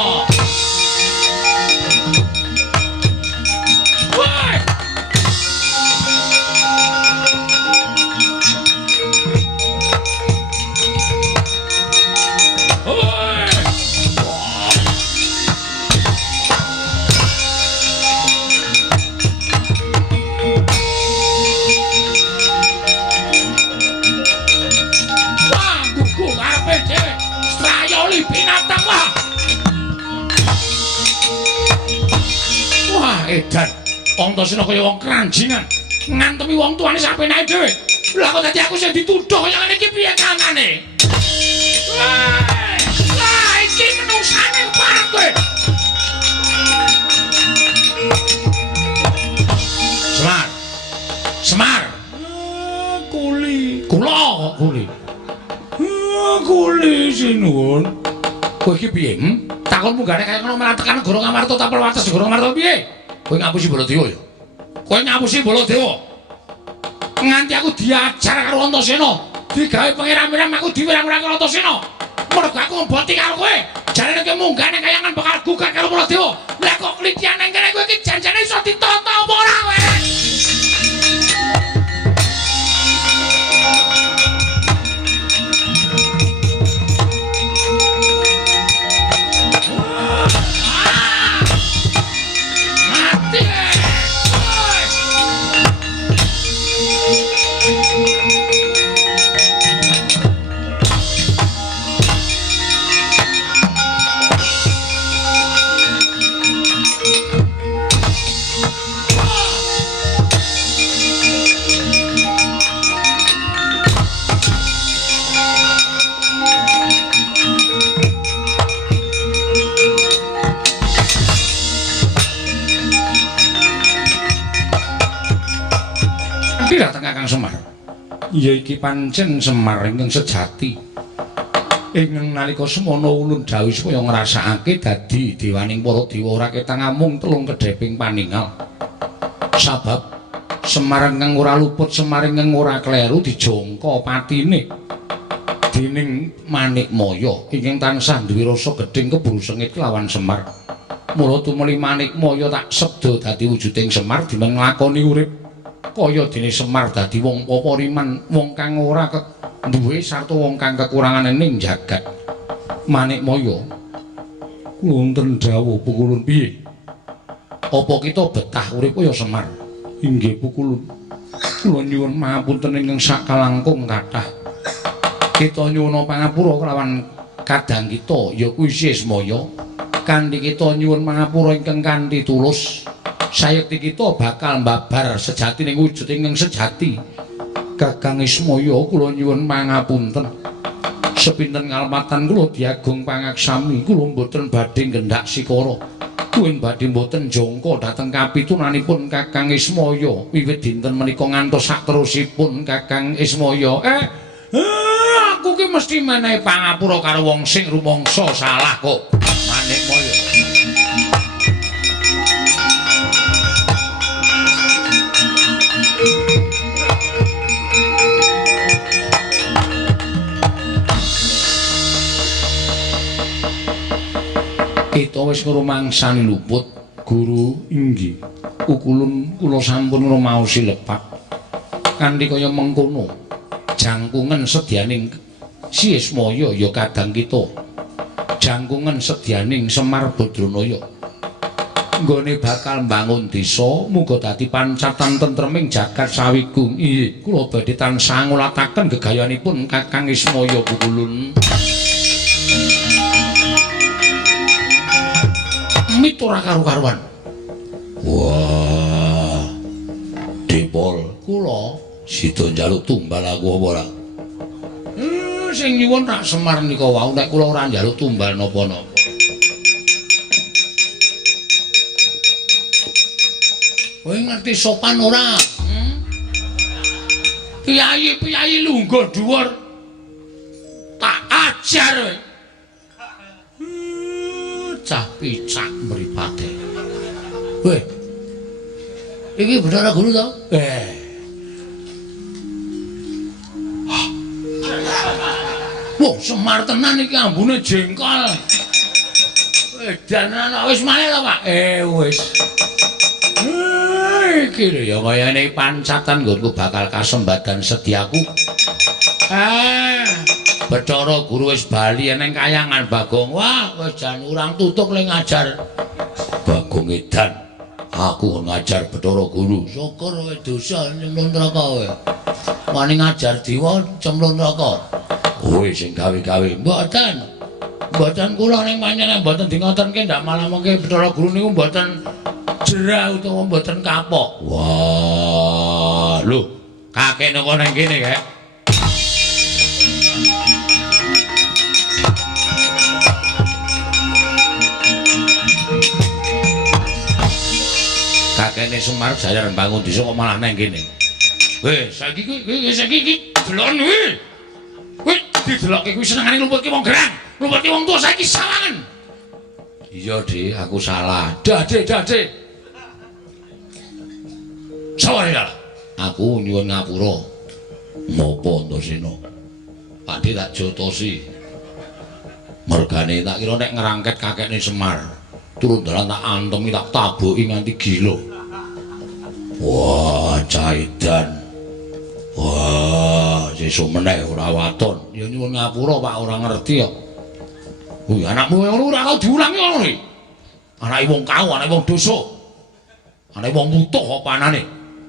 Edan Antasena kaya wong kranjingan ngantemi wong tuane sapenake dhewe. Lah kok dadi aku sing dituduh kaya ngene iki piye kanane? Lah iki menungsane parek kowe. Semar. Semar. Kuli. Kula kok kuli. Kuli sinuwun. Kowe iki piye? Takon munggane kaya ngono malah tekan Negara Ngamarta tapel wates Negara Ngamarta piye? Kowe ngapusi Baladewa ya? Kowe ngapusi Baladewa. Nganti aku diajar karo Antasena, digawe pengiram-iram aku diwirang-wirang karo Antasena. Mergo aku ngemboti karo kowe. Jarene kowe munggane kayangan bakal gugat karo Baladewa. Lah kok klitian ning kene kowe iki janjane iso ditonton apa ora kowe? Semar. Ya iki pancen Semar ingkang sejati. Ingkang nalika semana ulun dawuh supaya ngrasakake dadi dewaning para dewa ora ketang amung telung kedheping paningal. Sabab Semar ingkang ora luput, Semar ingkang ora kleru dijangka patine dening Manikmaya ingkang tansah duwe rasa gedhing keburu sengit kelawan Semar. Mula tumeli Manikmaya tak sebda dadi wujuding Semar dimen nglakoni urip kaya dene Semar dadi wong papariman, wong kang ora duwe sarta wong kang kekurangan ning jagat. Manikmaya, kula wonten dawuh pukulun piye? Apa kita betah urip kaya Semar? Inggih pukulun. Kula nyuwun pangapunten ingkang sakalangkung kathah. Kita nyuwun pangapura kelawan kadang kita ya kuwi Sismaya. Kanthi kita nyuwun pangapura ingkang kanthi tulus. Sayekti kita bakal mbabar sejatining wujud ingkang sejati. Kakang Ismaya kula nyuwun pangapunten. Sepinten kalpatan kula diagung pangaksami, kula mboten badhe ngendhak sikara. Kuwi badhe mboten jangka dhateng kapitunanipun Kakang Ismaya wiwit dinten menika ngantos sakterusipun Kakang Ismaya. Aku ki mesti menehi pangapura karo wong sing rumangsa salah kok. Manikmaya. Kita wis ngrumangsani luput, Guru. Inggih. Ukulun kula sampun ngrumaosi lepat. Kanthi kaya mengkono, jangkungen sedyaning Siesmaya ya kadang kita. Jangkungen sedyaning Semar Badranaya. Nggone bakal mbangun desa, muga dadi pancatan tentreming jagat sawigung. Inggih, kula badhe tansah ngulataken gegayanipun Kakang Ismaya Pukulun. Miturah karu-karuan. Wah. Dipol, kula sida njaluk tumbal aku apa ora? Sing nyuwun Rak Semar nika wau nek kula ora njaluk tumbal napa-napa. Kowe ngerti sopan ora? Piyayi lungguh dhuwur. Tak ajar kowe. Cah picak mripate. Weh. Iki Bathara Guru to? Wong Semar tenan iki ambune jengkol. Dan ana wis malih to, Pak? Wis. Iki lho ya kayane pancatan nggonku bakal kasembadan sediaku. Bathara Guru wis bali ning kayangan Bagong. Wah, wis jan urang tutuk le ngajar. Bagong edan. Aku ngajar Bathara Guru. Syukur kowe dosa nyemplung neraka kowe. Wani ngajar diwa cemplung neraka. Kowe sing gawe-gawe. Mboten kula ning panjenengan mboten dingotenke ndak malah mengke Bathara Guru niku mboten jerah utawa mboten kapok. Wah, lho, kakek nang ning kene kek. Kakekne Semar jajar bangun desa kok malah nang kene. Weh, saiki iki delon kuwi. Kuwi didelokke kuwi senengane lumput ki wong gerang. Lumput ki wong tuwa saiki sawangen. Iya, Dik, aku salah. Dade. Sawarela. Aku nyuwun ngapura. Napa Antasena? Pakde tak jotosi. Mergane tak kira nek ngerangket kakekne Semar. Turun dalan tak antemi tak taboki nganti gila. Wah, caidan. Wah, sesuk meneh ora waton. Ya nyuwun ngapura Pak, ora ngerti kok. Kuwi anakmu ngono ora tau diulangi ngono iki. Anake wong kau, anake wong dosa. Anake wong mutuh apa anane?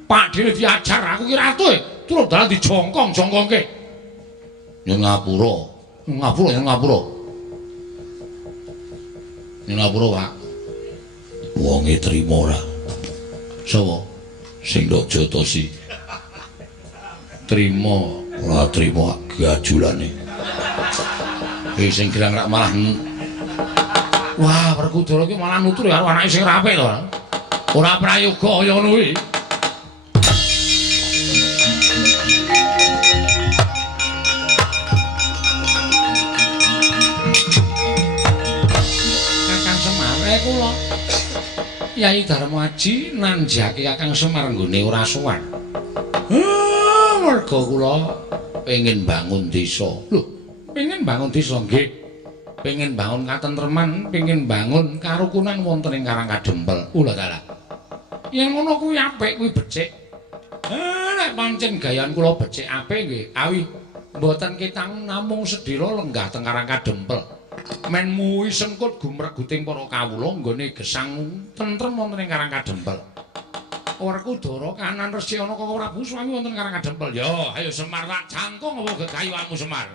Pak dhewe diajar aku ki ratu e. Turun dalan dijongkong-jongkongke. Nyuwun ngapura. Nyuwun ngapura, Pak. Wonge trima ora? Sapa? Sing ndok jotosi. Trima, ora trima gajulane. Sing girang rak malah wah, Werkudara ki malah nutur karo anake sing rapik to. Ora prayoga kaya ngono kuwi. Kakang Semar kula Yai Darmaji nanjake Kakang Semar nggone ora sowan. Merga kula pengin bangun desa. Lho, pengin bangun desa nggih. Pengin bangun katentreman, pengin bangun karukunan wonten ing Karangkadempel. Ula dalah. Yen ngono kuwi apik, kuwi becik. Nek pancen gayan kula becik apik nggih, awi mboten ketang namung sedhela lenggah teng Karangkadempel. Men muwi sengkut gumreguting para kawula nggone gesang tentrem wonten ing Karangkadempel. Werkudara kanan Resi ana Kaka Prabu Swami wonten Karangkadempel. Yo, ayo Semar tak jangkung apa gegayuanmu Semar?